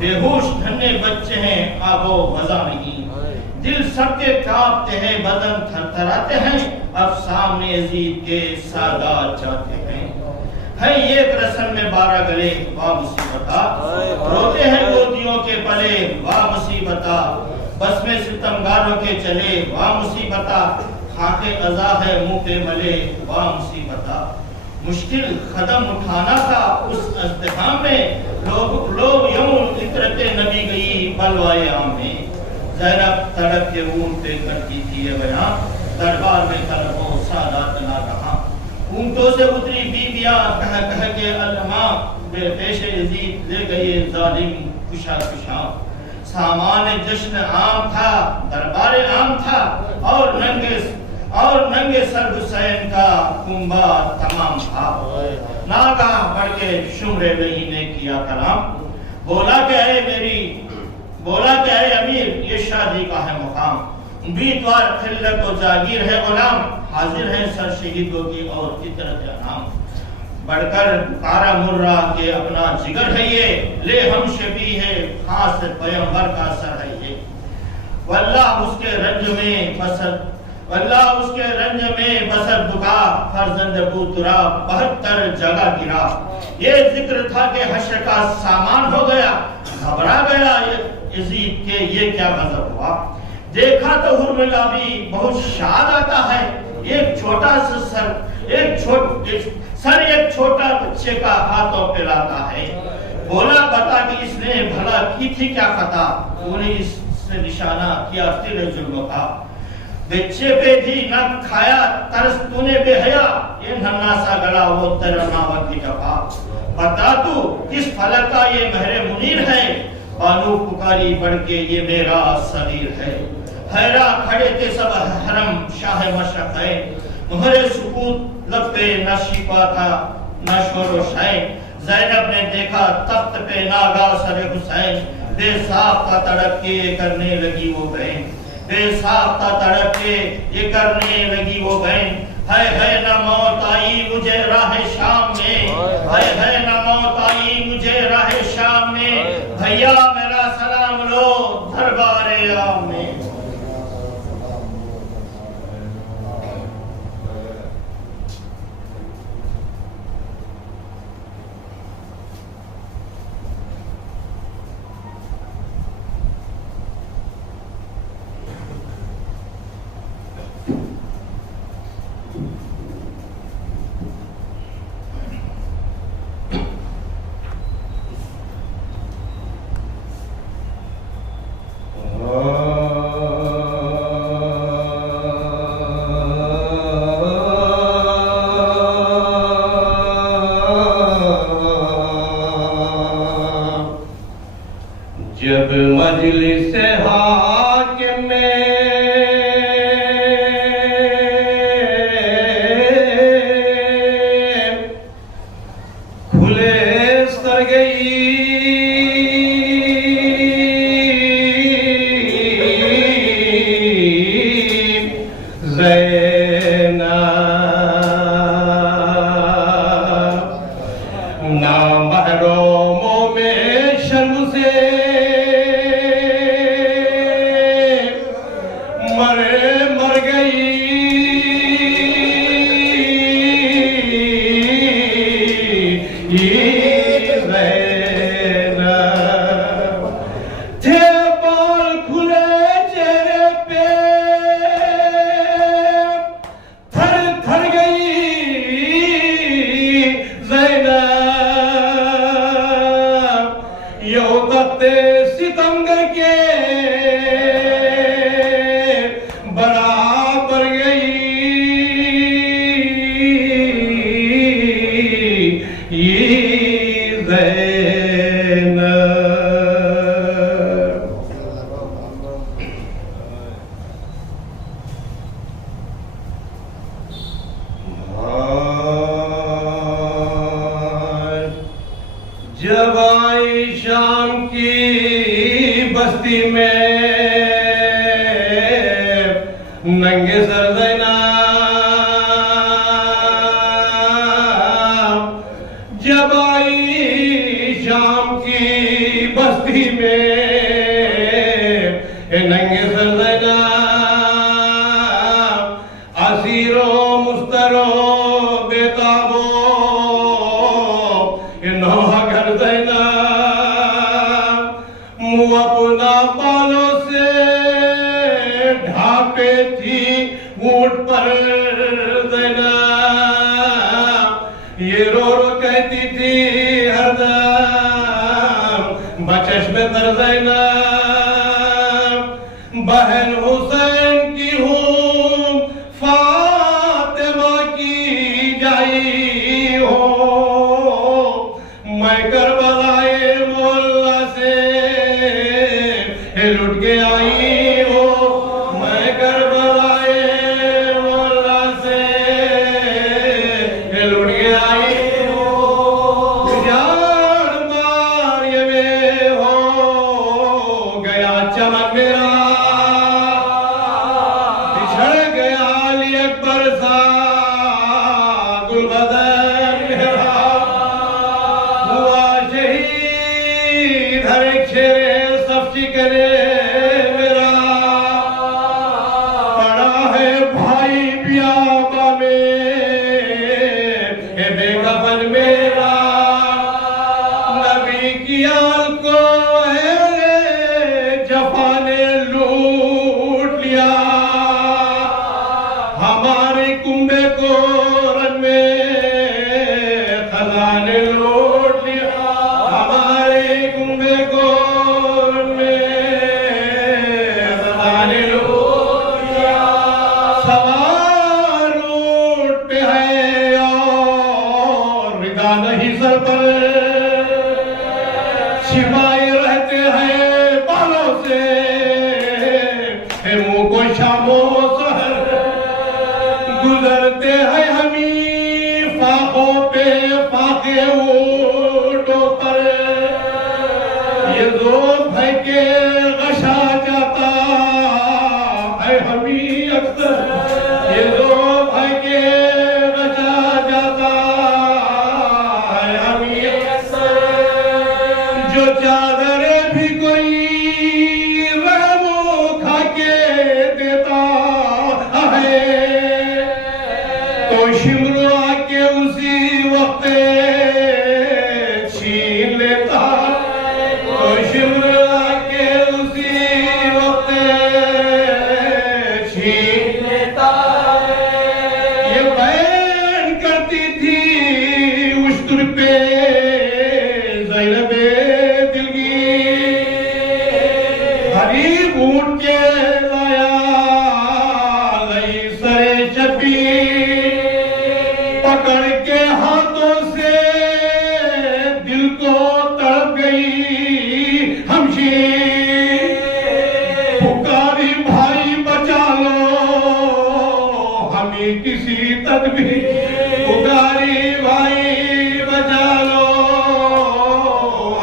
बेहोश धन्ने बच्चे हैं आगो वज़ा नहीं। दिल सबके कांपते हैं बदन थरथराते हैं, अब सामने यजीद के सादात जाते हैं। है ये रस्म में 12 गले वाह मुसीबता, रोते हैं गोदियों के पले वाह मुसीबता। बस में सितमगारों के चले वाह मुसीबता, खाके अज़ा है मुंह पे मले वाह मुसीबता। मुश्किल कदम उठाना था उस अज़्दिहाम में, लोग यौम इतरते नबी गई बलवाए आम में। ज़ैनब तड़प के ऊंट पे करती थी ये बयान, दरबार में तलबो सादात ना रहा। ऊंटों से उतरी बीबियां कह कह के अल्लामा, पेशे यजीद ले गए जालिम खुशा खुशा। सामान जश्न आम था, दरबार आम था, और नंगे सर हुसैन का कुंबा तमाम था। नागा बढ़ के शुम्रे वही ने किया कलाम, बोला क्या है अमीर ये शादी का है मुकाम। बीतवार खिल्लत और जागीर है गुलाम, हाजिर है सर शहीदों की और फितरत अनाम। बढ़कर कारा मुर्रा के अपना जिगर है ये, ले हम शबी है खास पैगंबर का सर है ये। वल्लाह उसके रंज में बसर दुका, फर्जंद बूतरा 72 जगह गिरा। ये जिक्र था कि हश्र का सामान हो गया, घबरा गया यजीद के ये क्या गजब हुआ। देखा तो हुर्मिला भी बहुत शाद आता है, एक छोटा सा सर एक छोटा बच्चे का हाथों पे लाता है। बोला बता कि इसने भला की थी क्या खता, तूने इससे निशाना किया तेरे जुल्म का। बच्चे पे भी न खाया तरस तूने बेहया, ये नन्हा सा गला वो तेरा नावत की जफा। बता तू किस फलक का ये महरे मुनीर है, बानू पुकारी बढ़ के ये मेरा सगीर है। हैरा खड़े थे सब हरम शाह मशरक है, मुहरे सुकूत लब पे न शिकवा था न शोर व शाय। ज़ैनब ने देखा तख्त पे नागा सर हुसैन, बेसाख्ता तड़प के ये करने लगी वो बहन, बेसाख्ता तड़प के ये करने लगी वो बहन। है न मौत आई मुझे राह शाम में, है न मौत आई मुझे राह शाम में, भैया मेरा सलाम लो दरबारे आम में। जब मजलिस हाकिम में खुले सर गई ज़ैनब, नामहरोमों में शर्म से मर गई। थे बाल खुले चेहरे पे, थर थर गई ज़ैनब। यो तख्ते सितमगर के बराबर गई। ये ज़ैनब जब आई शाम की बस्ती में नंगे सर ज़ैनब, जब आई शाम की बस्ती में नंगे सर ज़ैनब, असीरों मुस्तरों बेताबो नौहा घर ज़ैनब, मुँह अपना बालों से ढापे थी ऊंट पर ज़ैनब। ये रो रो कहती थी हरदम बचश्मे तर ज़ैनब, बहन हुसैन की हूँ फातिमा की जाई हो। मैं करबलाए मोहल्ला से लुट के आई हो, मैं करबलाए मोहल्ला से लुट के आई हो। जान मारिए में हो गया चमन मेरा, बिछड़ गया अली अकबर सा गुलबदन मेरा। हुआ शहीद हर एक शेरे सफ्ची करे मेरा, पड़ा है भाई बियाबा में बेकफन मेरा। नबी की आल को जफा ने लूट लिया, हमारे कुंबे को रन में खजा ने लूट लिया, हमारे कुंबे को रन में गरीब ऊंट के लाया लई सरे शफी पकड़ के हाथों से दिल को तड़प गई हमशीर पुकारी भाई बचा लो हमें किसी तदबीर पुकारी भाई बचा लो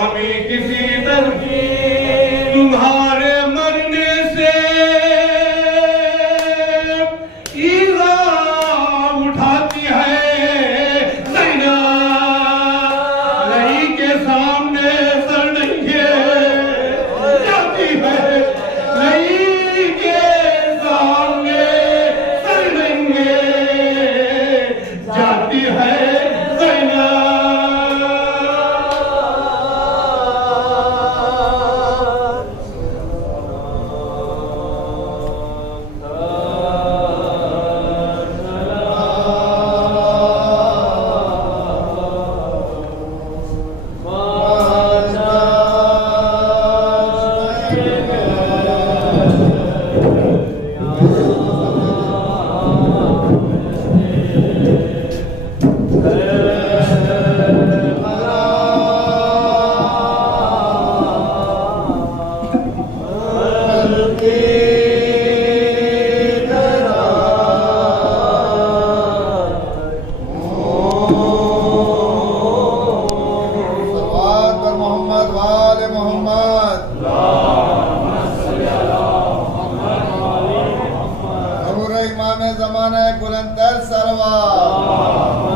हमें किसी तदबीर तुम्हारे मरने से ईज़ा उठाती है ज़ैना लही के सामने सर नंगे जाती है लही के सामने सर नंगे जाती है ज़ैना सलावत पर मोहम्मद वाले मोहम्मद हजूर इमाम ज़माना बुलंदर सलवात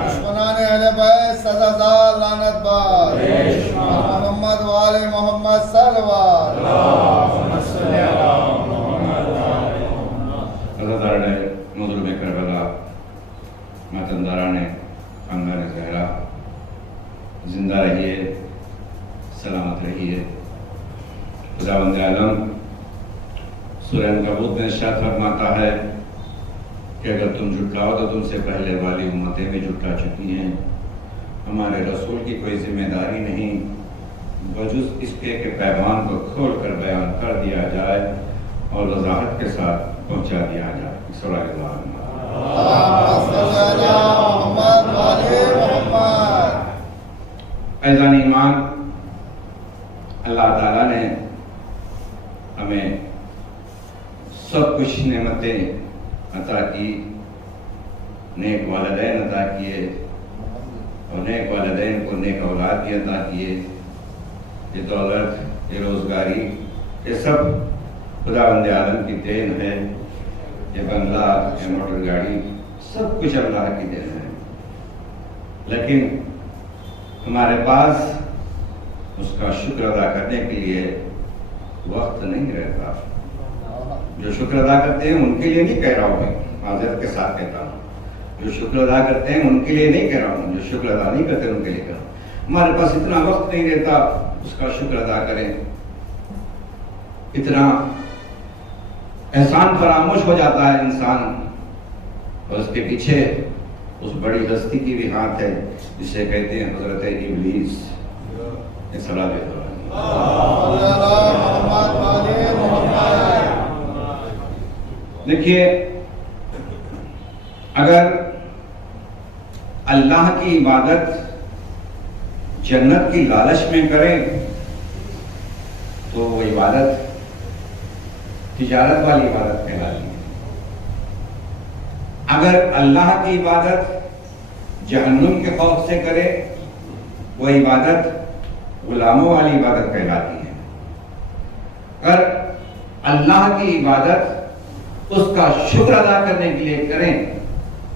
दुश्मनाने अहले बैत सज़ादार लानत बार मोहम्मद वाले मोहम्मद सलवात अज़ादाराने मज़लूम करबला मातंदाराने खानदान ज़हरा जिंदा रहिए सलामत रहिए खुदावंद आलम सूरह अनकबूत में इरशाद फरमाता है कि अगर तुम झुटलाओ तो तुमसे पहले वाली उम्मतें भी झुटला चुकी हैं हमारे रसूल की कोई जिम्मेदारी नहीं बजुज़ इसके कि पैगाम को खोल कर बयान कर दिया जाए और वजाहत के साथ पहुंचा दिया जाए ऐज़ान ईमान अल्लाह ताला ने हमें सब कुछ नेमतें अता की नेक वालिदैन अता किए और नेक वालिदैन को नेक औलाद भी अता किए। ये दौलत, ये रोजगारी, ये सब खुदावंद आलम की देन है। ये बंगला, ये मोटर गाड़ी, सब कुछ अल्लाह की देन है। लेकिन हमारे पास उसका शुक्र अदा करने के लिए वक्त नहीं रहता। जो शुक्र अदा करते हैं उनके लिए नहीं कह रहा हूँ, मैं माज़रत के साथ कहता हूँ। जो शुक्र अदा करते हैं उनके लिए नहीं कह रहा हूँ, जो शुक्र अदा नहीं करते उनके लिए कह रहा हूँ। हमारे पास इतना वक्त नहीं रहता उसका शुक्र अदा करें। इतना एहसान फरामोश हो जाता है इंसान, और उसके पीछे उस बड़ी हस्ती की भी हाथ है जिसे कहते हैं हजरत इब्लीस। सलाह देता देखिए, अगर अल्लाह की इबादत जन्नत की लालच में करें तो वो इबादत तिजारत वाली इबादत कहलाती है। अगर अल्लाह की इबादत जहन्नुम के खौफ से करे वो इबादत गुलामों वाली इबादत कहलाती है। अगर अल्लाह की इबादत उसका शुक्र अदा करने के लिए करें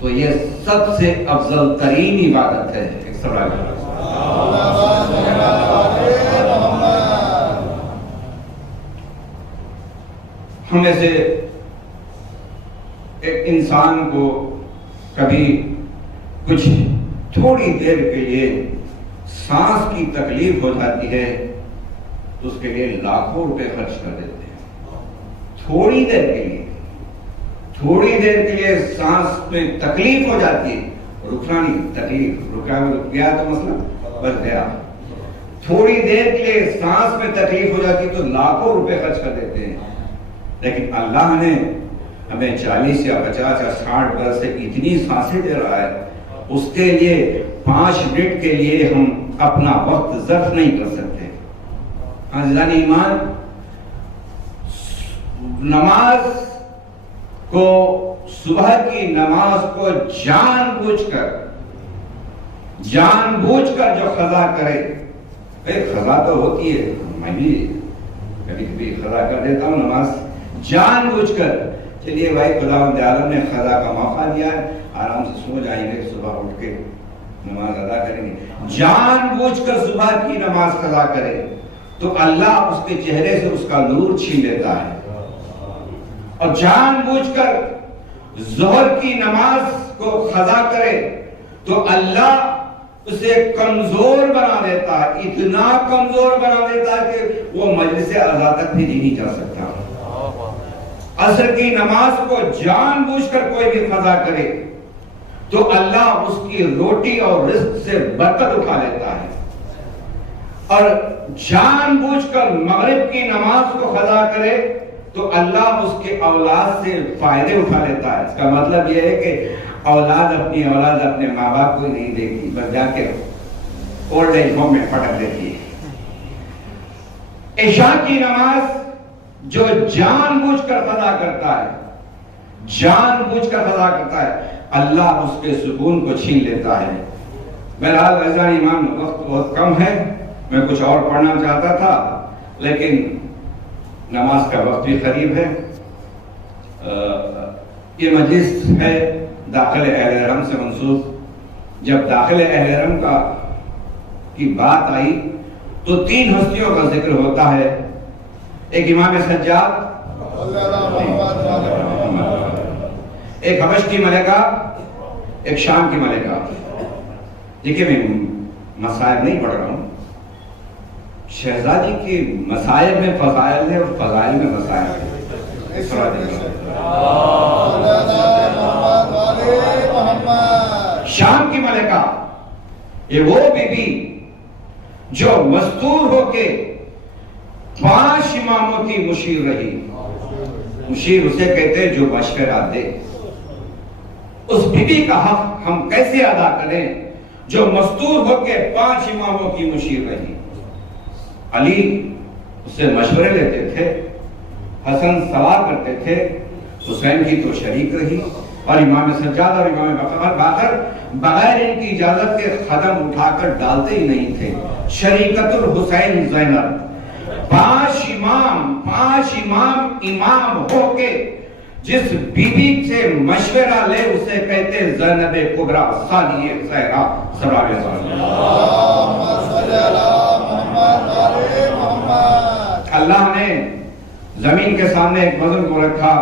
तो ये सबसे अफजल तरीन इबादत है। एक सवाल हम में से एक इंसान को कभी कुछ थोड़ी देर के लिए सांस की तकलीफ हो जाती है तो उसके लिए लाखों रुपए खर्च कर देते हैं। थोड़ी देर के लिए, थोड़ी देर के लिए सांस में तकलीफ हो जाती है, रुकना नहीं, तकलीफ रुक गया तो मसला बच गया। थोड़ी देर के लिए सांस में तकलीफ हो जाती तो लाखों रुपए खर्च कर देते हैं। लेकिन अल्लाह ने हमें 40 या 50 या 60 वर्ष से इतनी सांसें दे रहा है, उसके लिए 5 मिनट के लिए हम अपना वक्त ज़र्फ नहीं कर सकते। अज़ीज़ान ईमान, नमाज को, सुबह की नमाज को जानबूझकर जो खजा करे, खजा तो होती है, मैं भी कभी कभी खजा कर देता हूँ नमाज जानबूझकर। चलिए भाई, खुदावंद आलम ने खजा का मौका दिया है, आराम से सो जाएंगे, सुबह उठ के नमाज अदा करेंगे। जानबूझकर सुबह की नमाज खजा करे तो अल्लाह उसके चेहरे से उसका नूर छीन लेता है, और जानबूझकर जोहर की नमाज को खजा करे तो अल्लाह उसे कमजोर बना देता है, इतना कमजोर बना देता है कि वो मजलिस अज़ा तक भी नहीं जा सकता। असर की नमाज को जानबूझकर कोई भी खजा करे तो अल्लाह उसकी रोटी और रिस्क से बरकत उठा लेता है, और जानबूझकर मगरिब की नमाज को खजा करे तो अल्लाह उसके औलाद से फायदे उठा लेता है। इसका मतलब यह है कि औलाद अपने माँ बाप को नहीं देखती, बस जाके ओल्ड एज होम में फटक देती है। इशा की नमाज जो जानबूझकर खजा करता है, जानबूझकर खजा करता है, अल्लाह उसके सुकून को छीन लेता है। बहरहाल अज़ीज़ान ईमान, वक्त बहुत कम है, मैं कुछ और पढ़ना चाहता था लेकिन नमाज का वक्त भी करीब है। ये मजलिस है दाखिल अहले हरम से मंसूब। जब दाखिल अहले हरम की बात आई तो 3 हस्तियों का जिक्र होता है। एक इमाम सज्जाद, एक हबश की मलिका, एक शाम की मलिका। देखिए, मैं मसाइब नहीं पढ़ रहा हूँ, शहजादी के मसाइब में फजाइल है और फजाइल में मसाइब है। शाम की मलिका ये वो बीबी जो मस्तूर होके 5 इमामों की मुशीर रही। मुशीर उसे कहते हैं जो मशवरा दे। उस बीबी का हक हम कैसे अदा करें जो मस्तूर होके 5 इमामों की मुशीर रही। अली उससे मशवरे लेते थे, हसन सलाह करते थे, हुसैन की तो शरीक रही, और इमाम सज्जाद और इमाम बाकर बगैर इनकी इजाजत के कदम उठाकर डालते ही नहीं थे। शरीकतुल हुसैन ज़ैनब, पांच इमाम इमाम होके जिस बीबी से मशवरा ले उसे कहते ज़ैनब कुबरा सानिए ज़हरा सल्लल्लाहु अलैहि वसल्लम। अल्लाह ने जमीन के सामने एक वजन को रखा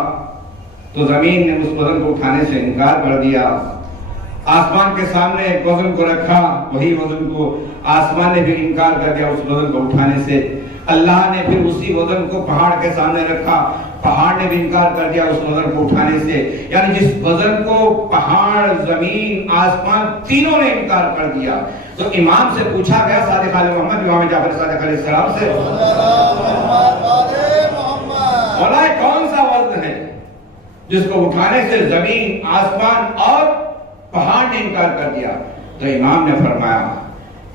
तो जमीन ने उस वजन को उठाने से इनकार कर दिया। आसमान के सामने एक वजन को रखा, वही वजन को आसमान ने भी इनकार कर दिया उस वजन को उठाने से। अल्लाह ने फिर उसी वजन को पहाड़ के सामने रखा, पहाड़ ने भी इनकार कर दिया उस वजन को उठाने से। यानी जिस वजन को पहाड़, जमीन, आसमान तीनों ने इनकार कर दिया। तो इमाम से पूछा गया, सादिक आले मोहम्मद इमाम जाफर सादिक अलैहिस्सलाम से, मौला कौन सा वजन है जिसको उठाने से जमीन, आसमान और पहाड़ ने इनकार कर दिया? तो इमाम ने फरमाया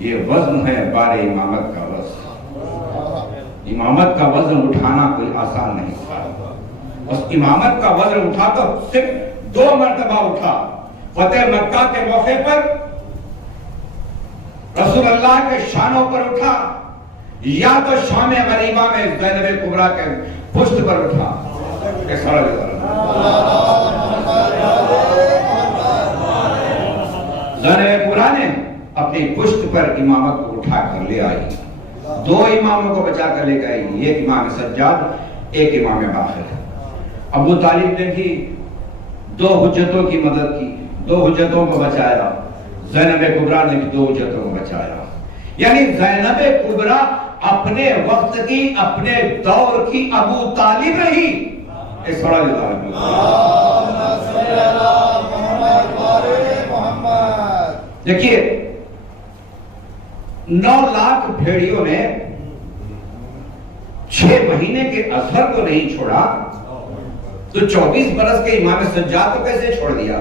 ये वजन है बारे इमामत का वजन। इमामत का वजन उठाना कोई आसान नहीं था। उस इमामत का वजन उठा तो सिर्फ 2 मरतबा उठा। फतेह मक्का के मौके पर रसूलुल्लाह के शानों पर उठा, या तो शाम गरीबा में ज़ैनब कुबरा के पुष्ट पर उठा। ज़ैनब कुबरा ने अपनी पुष्ट पर इमामत को उठा कर ले आई। 2 इमामों को बचा कर ले गई, एक इमाम सज्जाद, एक इमाम बाकर। अबू तालिब ने भी 2 हुज्जतों की मदद की, 2 हुज्जतों को बचाया। ज़ैनब कुबरा ने भी 2 हुज्जतों को बचाया। यानी ज़ैनब कुबरा अपने वक्त की, अपने दौर की अबू तालिब रही। इस देखिए 9 लाख भेड़ियों ने 6 महीने के असर को नहीं छोड़ा, तो 24 बरस के इमाम सज्जाद को कैसे छोड़ दिया?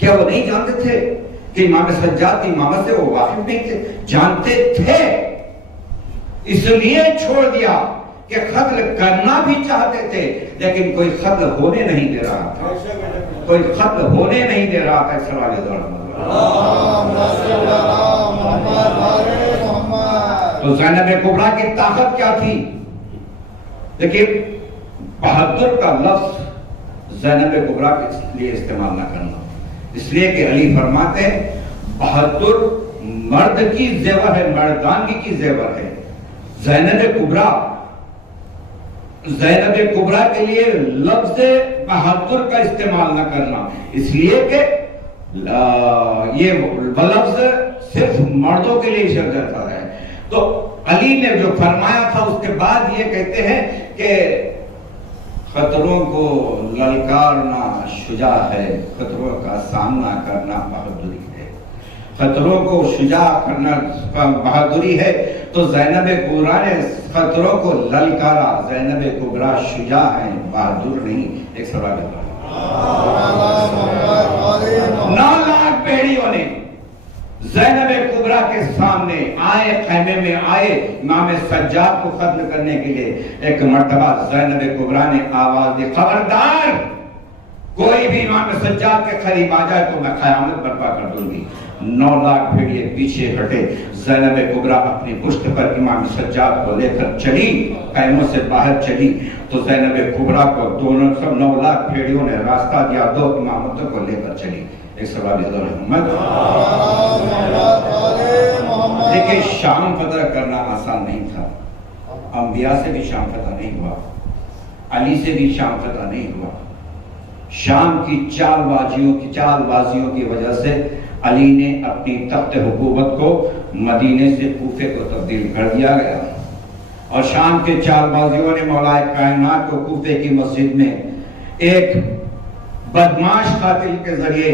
क्या वो नहीं जानते थे कि इमाम सज्जाद की इमामत से वो वाकिफ नहीं थे? जानते थे, इसलिए छोड़ दिया कि कत्ल करना भी चाहते थे, लेकिन कोई कत्ल होने नहीं दे रहा था, कोई कत्ल होने नहीं दे रहा था। तो ज़ैनब कुबरा की ताकत क्या थी? देखिए बहादुर का लफ्ज ज़ैनब कुबरा के लिए इस्तेमाल ना करना, इसलिए कि अली फरमाते हैं बहादुर मर्द की जेवर है, मर्दानगी की जेवर है। ज़ैनब कुबरा के लिए लफ्ज बहादुर का इस्तेमाल न करना, इसलिए कि ये लफ्ज सिर्फ मर्दों के लिए इशारा करता है। तो अली ने जो फरमाया था उसके बाद ये कहते हैं कि खतरों को ललकारना शुजा है, खतरों का सामना करना बहादुरी है। खतरों को शुजा करना बहादुरी है। तो ज़ैनब कुबरा ने खतरों को ललकारा। ज़ैनब कुबरा शुजा है, बहादुर नहीं। एक सवाल 9 लाख भेड़ियों ने ज़ैनब कुबरा के सामने आए, खैमे में आए इमाम सज्जाद को खत्म करने के लिए। एक मर्तबा ज़ैनब कुबरा ने आवाज दी, खबरदार कोई भी इमाम सज्जाद के करीब आ जाए तो मैं क़यामत बर्पा कर दूंगी। 9 लाख भेड़िए पीछे हटे। ज़ैनब कुबरा अपनी पुष्ट पर इमाम सज्जाद को लेकर चली, खैमों से बाहर चली। तो ज़ैनब कुबरा को दोनों सब 9 लाख भेड़ियों ने रास्ता दिया, 2 इमामतों को लेकर चली। एक सवाल देखिए शाम फतह करना आसान नहीं था। अंबिया से भी शाम फतह नहीं हुआ, अली से भी शाम फतह नहीं हुआ। शाम की चालबाजियों की वजह से अली ने अपनी तख्त हुकूमत को मदीने से कूफे को तब्दील कर दिया गया, और शाम के चालबाजियों ने मौलाए कायनात को कूफे की मस्जिद में एक बदमाश कातिल के जरिए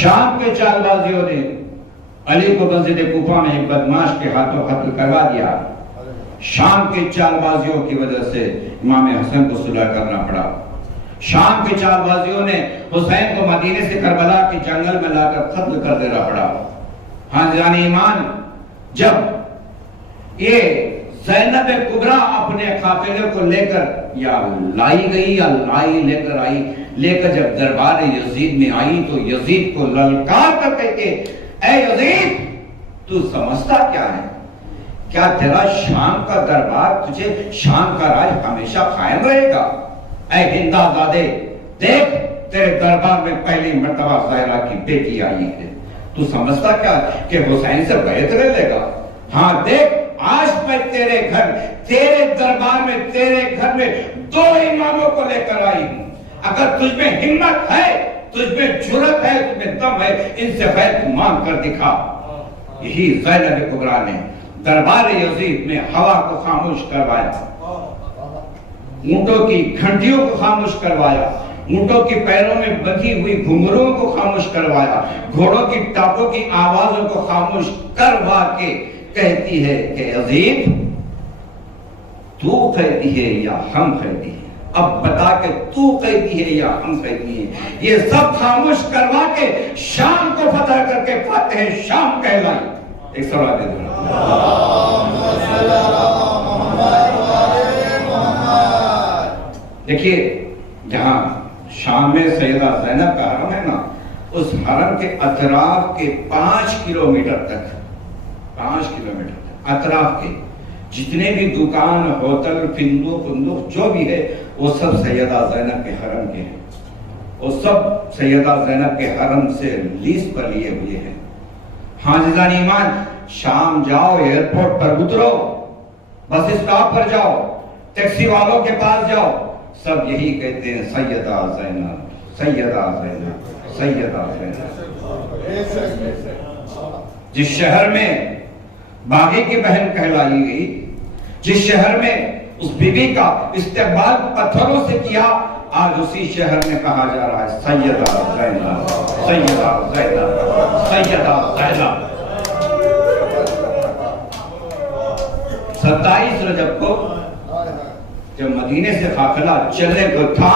शाम के चालबाजियों ने अली को मस्जिद कूफा में एक बदमाश के हाथों कत्ल करवा दिया। शाम के चालबाजियों की वजह से इमाम हसन को सुलह करना पड़ा। शाम के चालबाजियों ने हुसैन को मदीने से करबला के जंगल में लाकर कत्ल कर देना पड़ा। हाँ जानी ईमान, जब ये ज़ैनब कुबरा अपने काफिले को लेकर या लाई गई या लाई लेकर आई, लेकर जब दरबार यजीद में आई तो यजीद को ललकार कर कहते, ऐ यजीद, तू समझता क्या है? क्या तेरा शाम का दरबार, तुझे शाम का राज हमेशा कायम रहेगा? ऐ हिंदाज़ादे, देख तेरे दरबार में पहली मर्तबा ज़हरा की बेटी आई है। तू समझता क्या कि हुसैन से बैत ले लेगा? हाँ देख, आज मैं तेरे दरबार में, तेरे घर में 2 इमामों को लेकर आई हूं। अगर तुझमें हिम्मत है, तुझमें जुर्रत है, तुझमें दम है, इनसे बैत मांग कर दिखा। यही ज़ैनब कुबरा ने दरबार यजीद में हवा को खामोश करवाया, ऊंटों की घंटियों को खामोश करवाया, ऊंटों के पैरों में बंधी हुई घुंघरुओं को खामोश करवाया, घोड़ों की टापों की आवाजों को खामोश करवा के कहती है कि यजीद, तू कहती है या हम कहती है? अब बता के तू कहती है या हम कहती है? ये सब खामोश करवा के शाम को फतह करके फातिह शाम कहलाई। एक सवाल दे दो। देखिए, जहां शाम में सैयदा ज़ैनब का हरम है ना, उस हरम के अतराफ के 5 किलोमीटर तक, 5 किलोमीटर तक अतराफ के जितने भी दुकान, होटल, फिंदुक जो भी है, वो सब सैयदा ज़ैनब के हरम के हैं। वो सब सैयदा ज़ैनब के हरम से लीज पर लिए हुए हैं। हाँ जिजान ईमान, शाम जाओ, एयरपोर्ट पर उतरो, बस स्टॉप पर जाओ, टैक्सी वालों के पास जाओ, सब यही कहते हैं, सैयदा ज़ैनब, सैयदा ज़ैनब, सैयदा ज़ैनब। जिस शहर में बागी की बहन कहलाई गई, जिस शहर में उस बीबी का इस्तेमाल पत्थरों से किया, आज उसी शहर में कहा जा रहा है सैयदा ज़ैनब, सैयदा ज़ैनब, सैयदा ज़ैनब। 27 रजब को जब मदीने से काफिला चलने को था,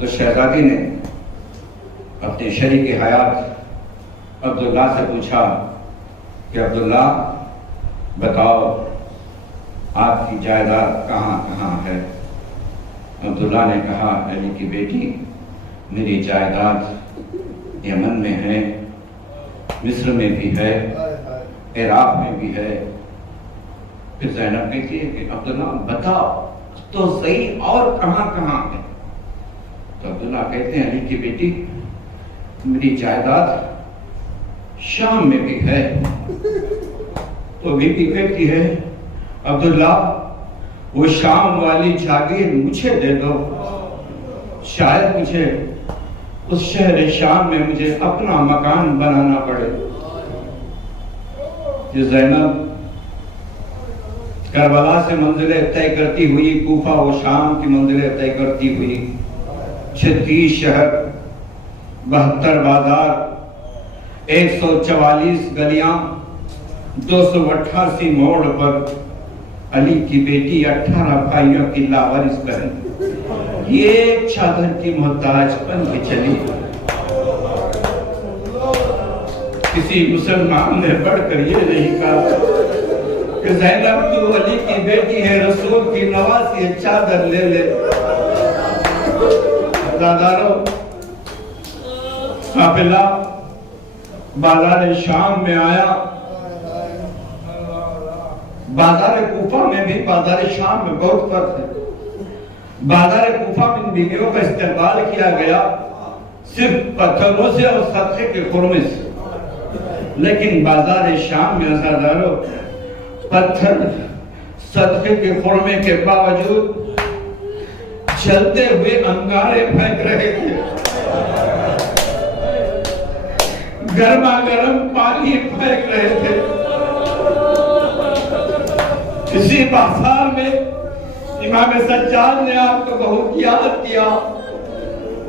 तो शहजादी ने अपने शरीक हयात अब्दुल्ला से पूछा कि अब्दुल्ला बताओ, आपकी जायदाद कहाँ कहाँ है? अब्दुल्ला ने कहा, अली की बेटी, मेरी जायदाद यमन में है, मिस्र में भी है, इराक में भी है। फिर ज़ैनब कहती है कि अब्दुल्ला बताओ तो सही, और कहाँ कहाँ है? तो अब्दुल्ला कहते हैं, अली की बेटी, मेरी जायदाद शाम में भी है। तो बीबी कहती है, अब्दुल्ला वो शाम वाली जागीर मुझे दे दो, शायद मुझे उस शहर शाम में मुझे अपना मकान बनाना पड़े। ये ज़ैनब करबला से मंजिलें तय करती हुई कूफा और शाम की मंजिलें तय करती हुई 36 शहर, 72 बाजार, 144 गलियां, 288 मोड़ पर अली की बेटी 18 भाइयों की लावारिस करें। ये चादर की मोहताज बन के चली। किसी मुसलमान ने बढ़कर ये नहीं कहा कि ज़ैनब तू अली की बेटी है, रसूल की नवासी है, चादर ले ले। दादारो काफिला बाजार शाम में आया। बाजार कूफा में भी बाजार शाम में बहुत फर्क है। बाजार कूफा में बीवियों का इस्तेमाल किया गया सिर्फ पत्थरों से और सदके के खुरमे से, लेकिन बाजार शाम में अज़ादारों पत्थर सदके के खुरमे के बावजूद चलते हुए अंगारे फेंक रहे थे, गर्मा गर्म पानी फेंक रहे थे। इसी बाजार में इमाम सज्जाद ने आपको बहुत याद किया।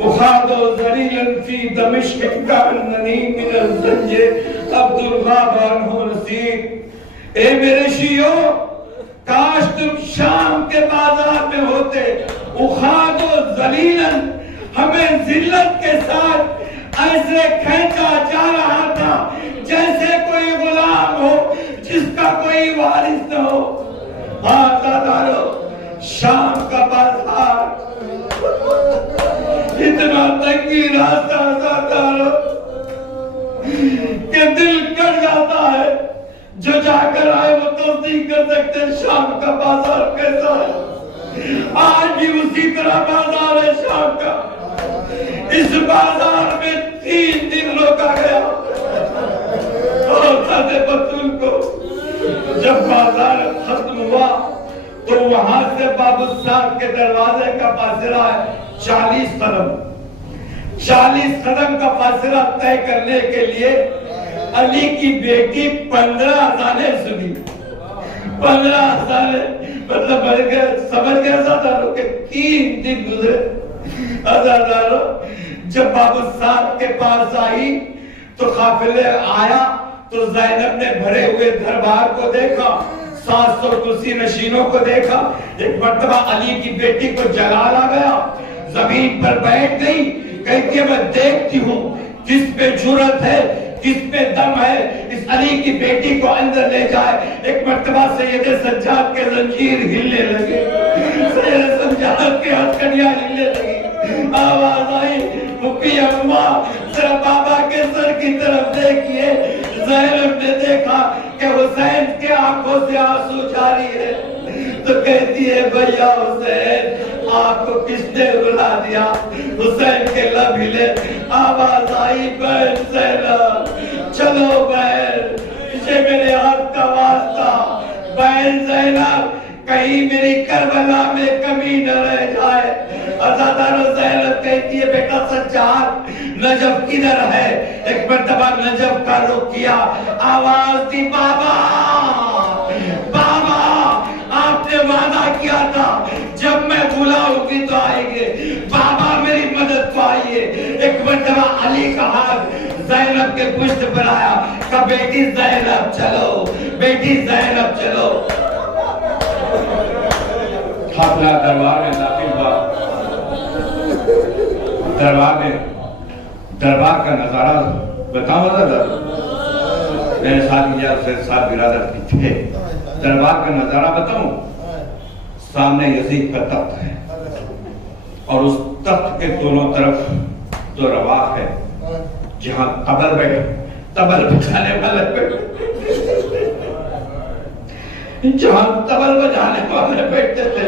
उखादो ज़रीलन फी दमिश्क काननी मिनल ज़ंजे अब्दुल ग़ाफ़ार हो नसीब। ए मेरे शियो, काश तुम शाम के बाजार में होते। उखादो ज़लीलन, हमें जिल्लत के साथ ऐसे खींचा जा रहा था जैसे कोई गुलाम हो जिसका कोई वारिस न हो। हाँ दादारो, शाम का बाजार इतना तंगी रास्ता दादारो कि दिल कर जाता है। जो जाकर आए वो तस्दीक कर सकते शाम का बाजार कैसा है। आज भी उसी तरह बाजार है शाम का। इस बाजार में 3 दिन रोका गया और सादे बतूल को जब बाजार खत्म हुआ तो वहां से बाबू साहब के दरवाजे का फासला है 40 कदम। 40 कदम का फासला तय करने के लिए अली की बेटी 15 अज़ानें सुनी। 15 अज़ानें मतलब समझ गया ज़ादारों के 3 दिन गुजरे। अज़ादारों जब बाबू साहब के पास आई तो काफिले आया तो ज़ैनब ने भरे हुए दरबार को देखा, 700 कुर्सी नशीनों को देखा। एक मर्तबा अली की बेटी को जलाल आ गया, जमीन पर बैठ गई, कहती है मैं देखती हूँ किस पे जुर्रत है, किस पे दम है, इस अली की बेटी को अंदर ले जाए। एक मर्तबा सैयद सज्जाद के जंजीर हिलने लगे, सैयद सज्जाद के हथकड़ियां हिलने लगी। आवाज आई, मुफ्ती अम्मा जरा बाबा के सर की तरफ देखिए। ज़ैनब ने देखा कि हुसैन के आंखों से आंसू जारी है तो कहती है भैया हुसैन आपको किसने रुला दिया। हुसैन के लब हिले। आवाज आई बहन ज़ैनब चलो बहन, पीछे मेरे हाथ का वास्ता। बहन ज़ैनब कहीं मेरी करबला में कमी न रह जाए। अज़ादारो ज़ैनब कहती है बेटा सज्जाद नजफ किधर है। एक मर्तबा नजफ का रुख किया, आवाज दी बाबा बाबा आपने वादा किया था जब मैं बुलाऊंगी तो आएंगे। बाबा मेरी मदद को आइए। एक मर्तबा अली का हाथ ज़ैनब के पुष्ट पर आया, कहा बेटी ज़ैनब चलो, बेटी ज़ैनब चलो। काफिला दरबार में दाखिल हुआ। दरबार का नजारा बताओ दादा, मेरे साथ बिरादर थे। दरबार का नजारा बताऊं, सामने यजीद का तख्त है और उस तख्त के दोनों तरफ जो रवाफ है जहां तबल बजाने वाले बैठते थे।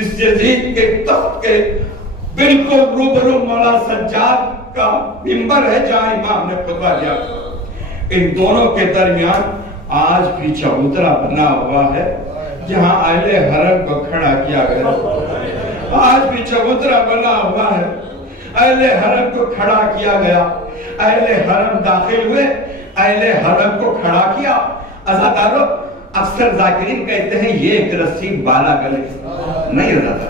इस यजीद के तख्त के बिल्कुल रूबरू मौला सज्जाद का मिंबर है जहां इमाम ने खुतबा दिया। इन दोनों के दरमियान आज भी चबूतरा बना हुआ है जहां अहले हरम को खड़ा किया गया। आज भी चबूतरा बना हुआ है, अहले हरम को खड़ा किया गया। अहले हरम दाखिल हुए, अहले हरम को खड़ा किया। अज़ादारों, अक्सर जाकिरीन कहते हैं ये एक रस्सी बाला गले नहीं रहता।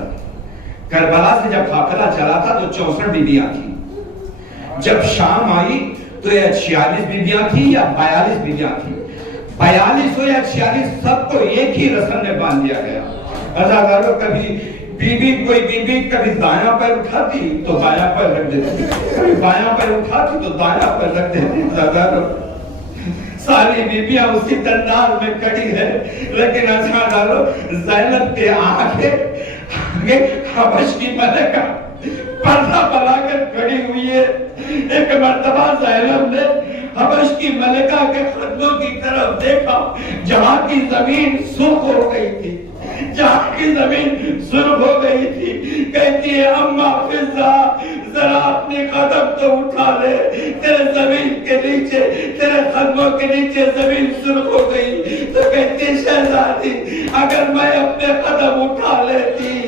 करबला से जब काफिला चला था तो 64 बीबियां थी। जब शाम आई तो ये 46 बीबियां थी या 42 बीबियां थी। 42 हो या 46 सबको एक ही रस्म में बांध दिया गया। अज़ादारों, कभी कोई बीबी कभी दायां पैर उठाती तो बायां पैर रख देती, कभी बायां पैर उठाती तो दायां पैर रख देती। अज़ादारों, सारी बीबियां उसी तंदाज में खड़ी है, लेकिन अज़ादारों, ज़ैनब के आगे हबश की मलिका पर्दा बनाकर खड़ी हुई है। एक मर्तबा ज़ैनब ने हबश की मलिका के खद्दों की तरफ देखा जहां की जमीन सुर्ख हो गई थी, जहां की जमीन सुर्ख हो गई थी। कहती है, अम्मा फिजा, जरा अपनी कदम तो उठा ले, तेरे जमीन के नीचे, तेरे कदमों के नीचे जमीन सुर्ख हो गई। तो कहती है, शहजादी, अगर मैं अपने कदम उठा लेती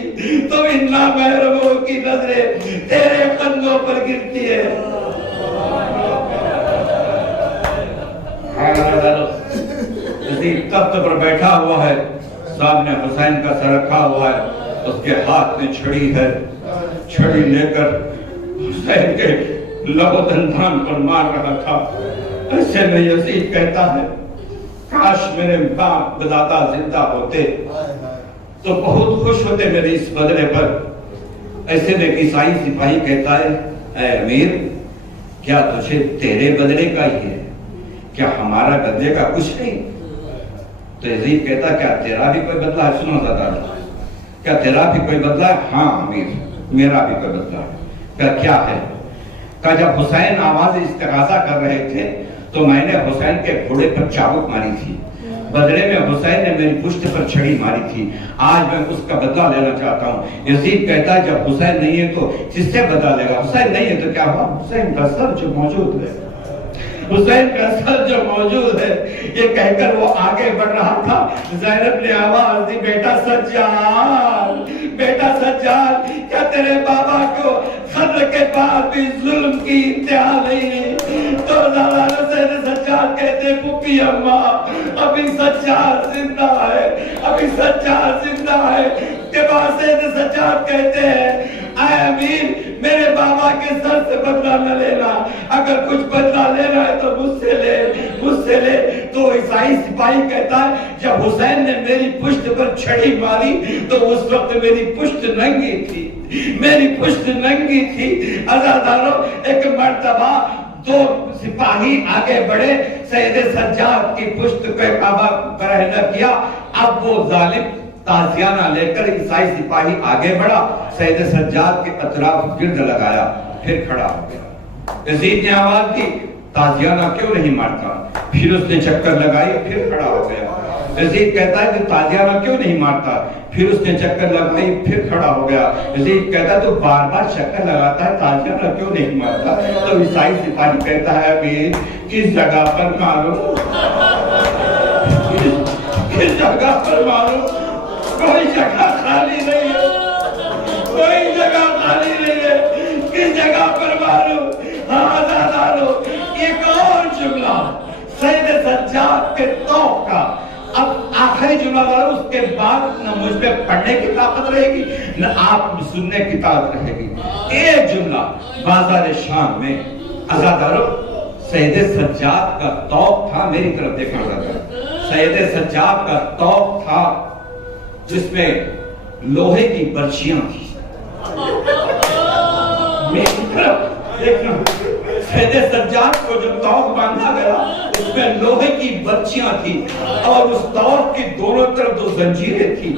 तो इन नामहरमों की नजरें तेरे कदमों पर गिरती है। तख्त पर बैठा हुआ है, सामने हुसैन का सर रखा हुआ है, उसके हाथ में छड़ी है। छड़ी लेकर हुसैन के लबो दंदान पर मार रहा था। ऐसे में यजीद कहता है, काश मेरे बाप दादा जिंदा होते तो बहुत खुश होते मेरे इस बदले पर। ऐसे में ईसाई सिपाही कहता है, ऐ अमीर, क्या तुझे तेरे बदले का ही है, क्या हमारा बदले का कुछ नहीं? तो यजीद कहता, क्या तेरा भी कोई बदला है? सुनो ज़रा, क्या तेरा भी कोई बदला है? हाँ अमीर, मेरा भी कोई बदला है। क्या है? क्या जब हुसैन आवाज इस्तिगासा कर रहे थे तो मैंने हुसैन के घोड़े पर चाबुक मारी थी, बदले में हुसैन ने मेरी पुष्ट पर छड़ी मारी थी। आज मैं उसका बदला लेना चाहता हूँ। यजीद कहता है, जब हुसैन नहीं है तो किससे बदला लेगा? हुसैन नहीं है तो क्या हुआ? हुसैन का सर जो मौजूद है, हुसैन का सर जो मौजूद है, ये कहकर वो आगे बढ़ रहा था। ज़ैनब ने आवाज दी, बेटा सज्जाद, बेटा सज्जाद, क्या तेरे बाबा को खद्र के बाद भी जुल्म की इंतहा नहीं? तो सज्जाद कहते, पुप्पी अम्मा, अभी सज्जाद जिंदा है, अभी सज्जाद जिंदा है। के बाद सज्जाद कहते हैं, आए अमीर, मेरे बाबा के सर से बदला न लेना, अगर कुछ बदला लेना है तो मुझसे ले, मुझसे ले। तो ईसाई सिपाही कहता है, जब हुसैन ने मेरी पुष्ट पर छड़ी मारी तो उस वक्त मेरी पुष्ट नंगी थी, मेरी पुष्ट नंगी थी। अज़ादारों, एक मर्तबा दो सिपाही आगे बढ़े, सैयद सज्जाद की पुष्ट पे काबा करहना किया। अब वो जालिम ताजियाना लेकर ईसाई सिपाही आगे बढ़ा, सैयद सज्जाद के अतराफ गिर्द लगाया, फिर खड़ा हो गया। यजीद ने आवाज दी, ताजियाना क्यों नहीं मारता? फिर उसने चक्कर लगाई, फिर खड़ा हो गया। यजीद कहता है कि ताजियाना क्यों नहीं मारता? फिर उसने चक्कर लगाई, फिर खड़ा हो गया। यजीद कहता है, तो बार बार चक्कर लगाता है, ताजियाना क्यों नहीं मारता? तो ईसाई सिपाही कहता है, अमीर, किस जगह पर मारो, किस जगह पर मारो? कोई जगह खाली नहीं है, कोई जगह खाली नहीं है, किस जगह पर मारो? हाँ दादारो, एक और जुमला सैयद सज्जाद के तौक का, अब आखिरी जुमला था, उसके बाद न मुझ पे पढ़ने की ताकत रहेगी न आप सुनने की ताकत रहेगी। एक जुमला बाजार शाम में, अज़ादारो, सैयद सज्जाद का तौक था, मेरी तरफ देखना था, सैयद सज्जाद का तौक था जिसमें लोहे की बर्छियां थी। मेरी तरफ देखना, सैयद सज्जाद को जो तौक बांधा गया उसमें लोहे की बर्छियां थी और उस तौक की दोनों तरफ दो जंजीरें थी।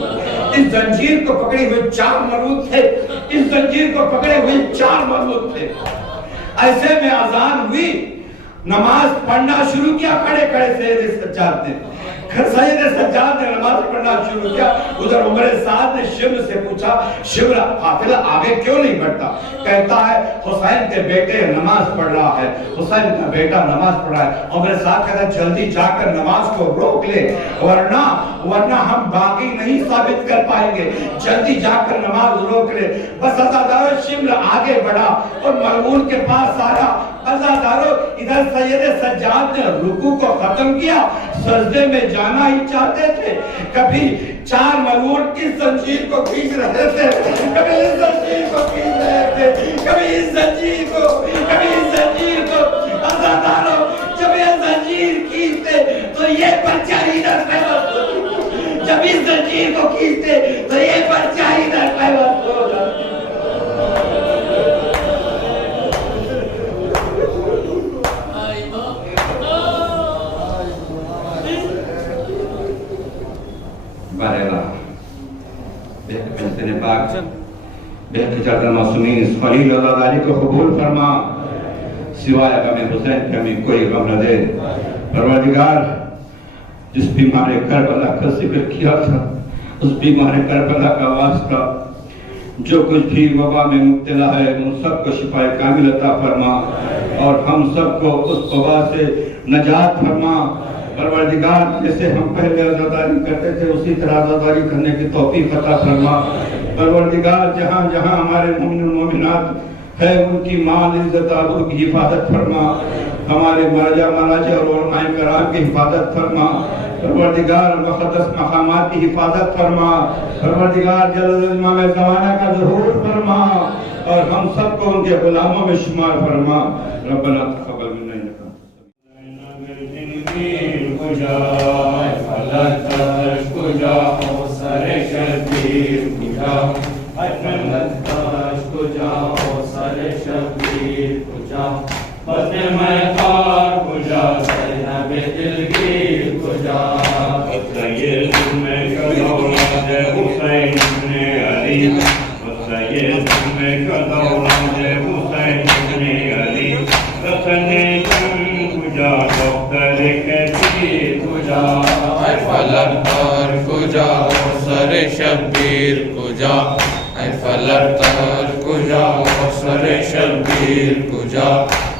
इस जंजीर को पकड़े हुए 4 मरबूत थे, इस जंजीर को पकड़े हुए 4 मरबूत थे। ऐसे में अजान हुई, नमाज पढ़ना शुरू किया खड़े खड़े सैयद सज्जाद ने। सैयद सज्जाद ने नमाज पढ़ना शुरू किया। उधर उमर साद ने शिब्र से पूछा, शिब्र काफिला आगे क्यों नहीं बढ़ता? कहता है हुसैन के बेटे नमाज पढ़ रहा है, हुसैन का बेटा नमाज पढ़ रहा है। उमर साद कहता है जल्दी जाकर नमाज को रोक ले, वरना हम बाकी नहीं साबित कर पाएंगे, जल्दी जाकर नमाज रोक ले। बस अज़ादारो शिब्र आगे बढ़ा और मलऊन के पास आया। अज़ादारो इधर सैयद सज्जाद ने रुकू को खत्म किया, सजदे में जाना ही चाहते थे। कभी 4 मलऊन की जंजीर को खींच रहे थे, कभी इस जंजीर को खींच रहे थे, कभी इस जंजीर को, कभी इस जंजीर को। अज़ादारो जब ये जंजीर खींचते तो ये परछाई न पैवस्त होती, जब इस जंजीर को खींचते तो ये परछाई न पैवस्त हो जाती। मासूमीन इस खलील अल्लाह को कबूल फरमा, सिवाय गम हुसैन के हमें कोई गम न दे। परवरदिगार जिस बीमार करबला का जिक्र किया था, उस बीमार करबला का वास्ता जो कुछ भी वबा में मुब्तला है उन सबको शिफाए कामिल अता फरमा और हम सबको उस वबा से नजात फरमा। परवरदिगार जैसे हम पहले अज़ादारी करते थे उसी तरह अज़ादारी करने की तौफीक अता फरमा। परवरदिगार जहाँ जहाँ हमारे मोमिन मोमिनात है उनकी माल इज्जत आबरू की हिफाजत फरमा, हमारे मरजा मराजा और उलमाए कराम की हिफाजत फरमा। परवरदिगार मुक़द्दस मकामात की हिफाजत फरमा। परवरदिगार जल्ल इमाम ज़माना का ज़हूर फरमा और हम सबको उनके गुलामों में शुमार फरमा। रब्बना तक़ब्बल मिन्ना शब्बीर कुजा ऐ फलक तर कुजा सर शब्बीर कुजा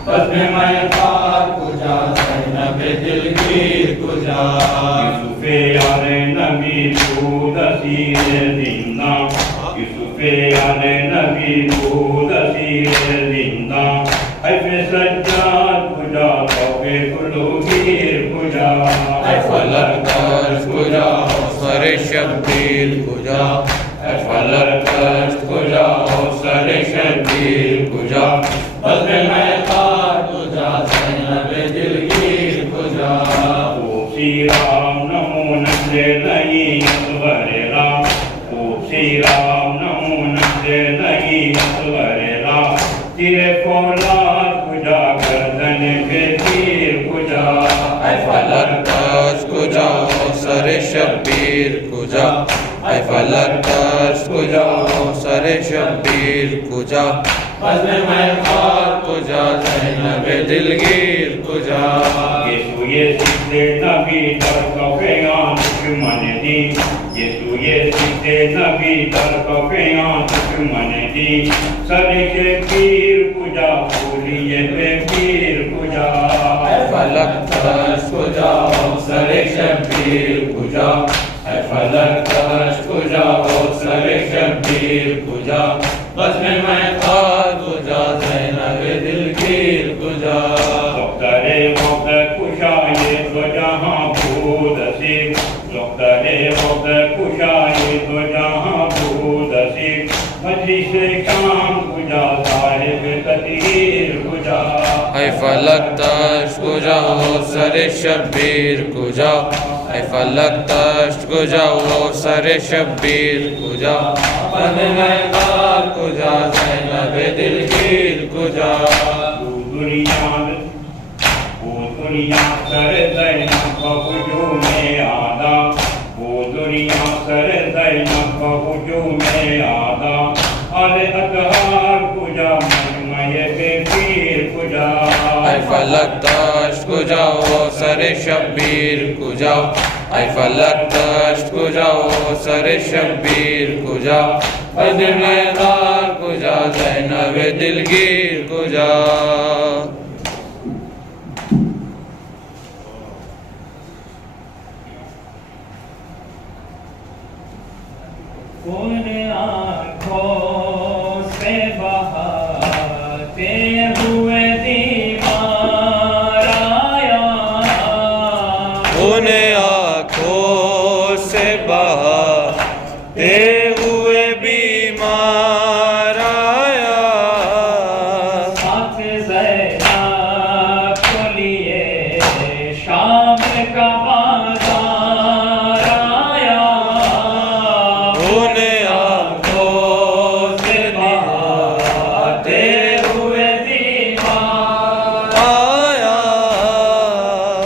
बदने मैं पार कुजा ज़ैनब दिलगीर कुजा यूसुफ़े यारे नबी दूध असीर जिंदा यूसुफ़े यारे नबी दूध असीर जिंदा ऐ सज्जाद कुजा तौबे कुलूगीर कुजा ऐ फलक तर कुजा सर शब्बीर कुजा ऐ फलक तर कुजा सर शब्बीर कुजा बदले मैं पार कुजा ज़ैनब दिलगीर कुजा ओ श्री राम नमो नंदे नहीं असवर राम ओ श्री राम नमो नंदे नहीं असवर राम तेरे फौलाद कुजा गर्दन के तीर कुजा ऐ फलक तर कुजा सर शब्बीर कुजा ऐ फलक तर कुजा सर शब्बीर कुजा बदले मैं पार कुजा ज़ैनब दिलगीर कुजा ये सीधे नबी दर कफ़ियाँ दुश्मन दी ये सीधे नबी दर कफ़ियाँ दुश्मन दी सर के पीर कुजा बोलिए पीर कुजा ऐ फलक तर कुजा सर शब्बीर कुजा ऐ फलक तर कुजा सर शब्बीर कुजा बस में मैं पार कुजा ज़ैनब दिलगीर कुजा डॉक्टरे वक्त कुशाये तो जहाँ भूत सी डॉक्टरे वक्त कुशाये तो जहाँ भूत सी मजलिस शाम कुजा साहिब तदबीर कुजा ऐ फलक तर कुजा सर शब्बीर कुजा ऐ फलक तर कुजा सर शब्बीर कुजा बदले मैं पार कुजा ज़ैनब दिलगीर कुजा दुनिया सर ज़ैनब हुजूम आदा वो दुनिया सर ज़ैनब हुजूम आदा अरे अतहार कुजा मजमय पीर कुजा ऐ फलक तर कुजा जाओ सरे शब्बीर को जाओ ऐ फलक दश्त को जाओ सरे शब्बीर को जाओ ऐ दिलदार को जाओ ज़ैनब दिलगीर को जाओ। उन आँखों से बहाते हुए दीवार आया, उन आँखों से बहाते हुए बीमार आया, साथ ज़ैनब को लिए शाम का बाजार आया, उन आँखों से बहाते हुए दीवार आया,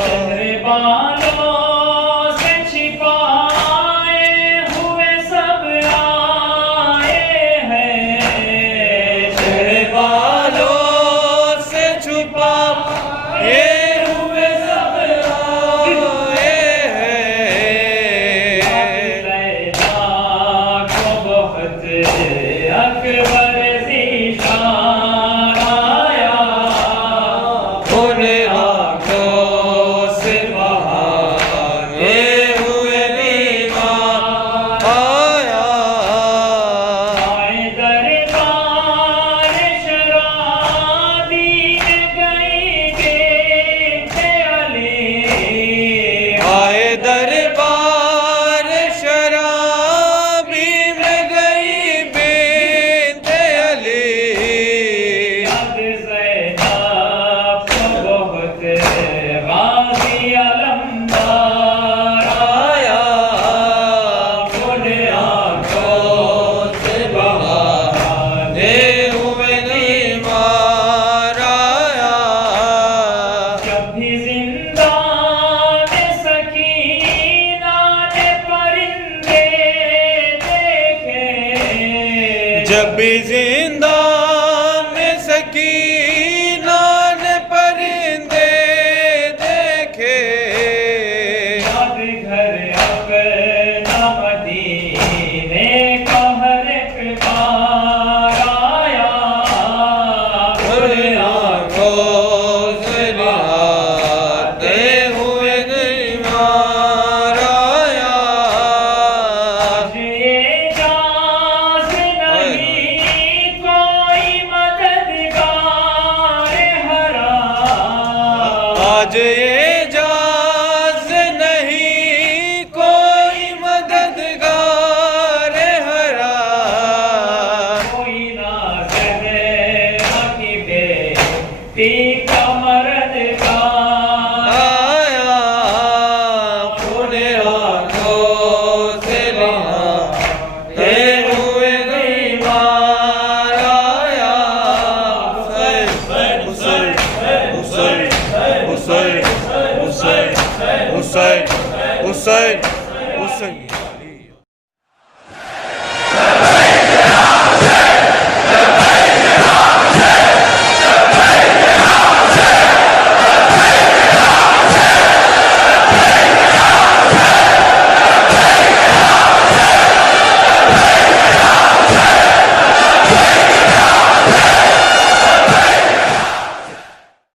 चेहरे बालों से छिपाए हुए सब आए हैं, चेहरे बालों से छुपाए हुए सब आए हैं। लैला को बहुत अकबर ज़ीशान आया, उन आँखों से बहाते हुए दीवार आया, आए दरबार शराबी में गई बेटे अली, आए दरबार शराबी में गई बेटे अली, याद ज़ैनब को बहुत गाज़ी अलमदार आया, उन आँखों से बहाते हुए दीवार आया, जब भी ज़िंदान सकीना ने परिंदे देखे, जब भी जिंदान में सकीना ने परिंदे देखे, याद घर अपना मदीने का हर एक बार आया, उन आँखों से बहाते हुए दीवार आया, आज ये जाज़ नहीं कोई मददगार हरा, आज ये जाज़ नहीं कोई मददगार हरा, कोई नाज़ की बेटी का मर्दगार आया, उन आँखों से बहाते हुए दीवार आया, हुसैन हुसैन हुसैन हुसैन हुसैन हुसैन हुसैन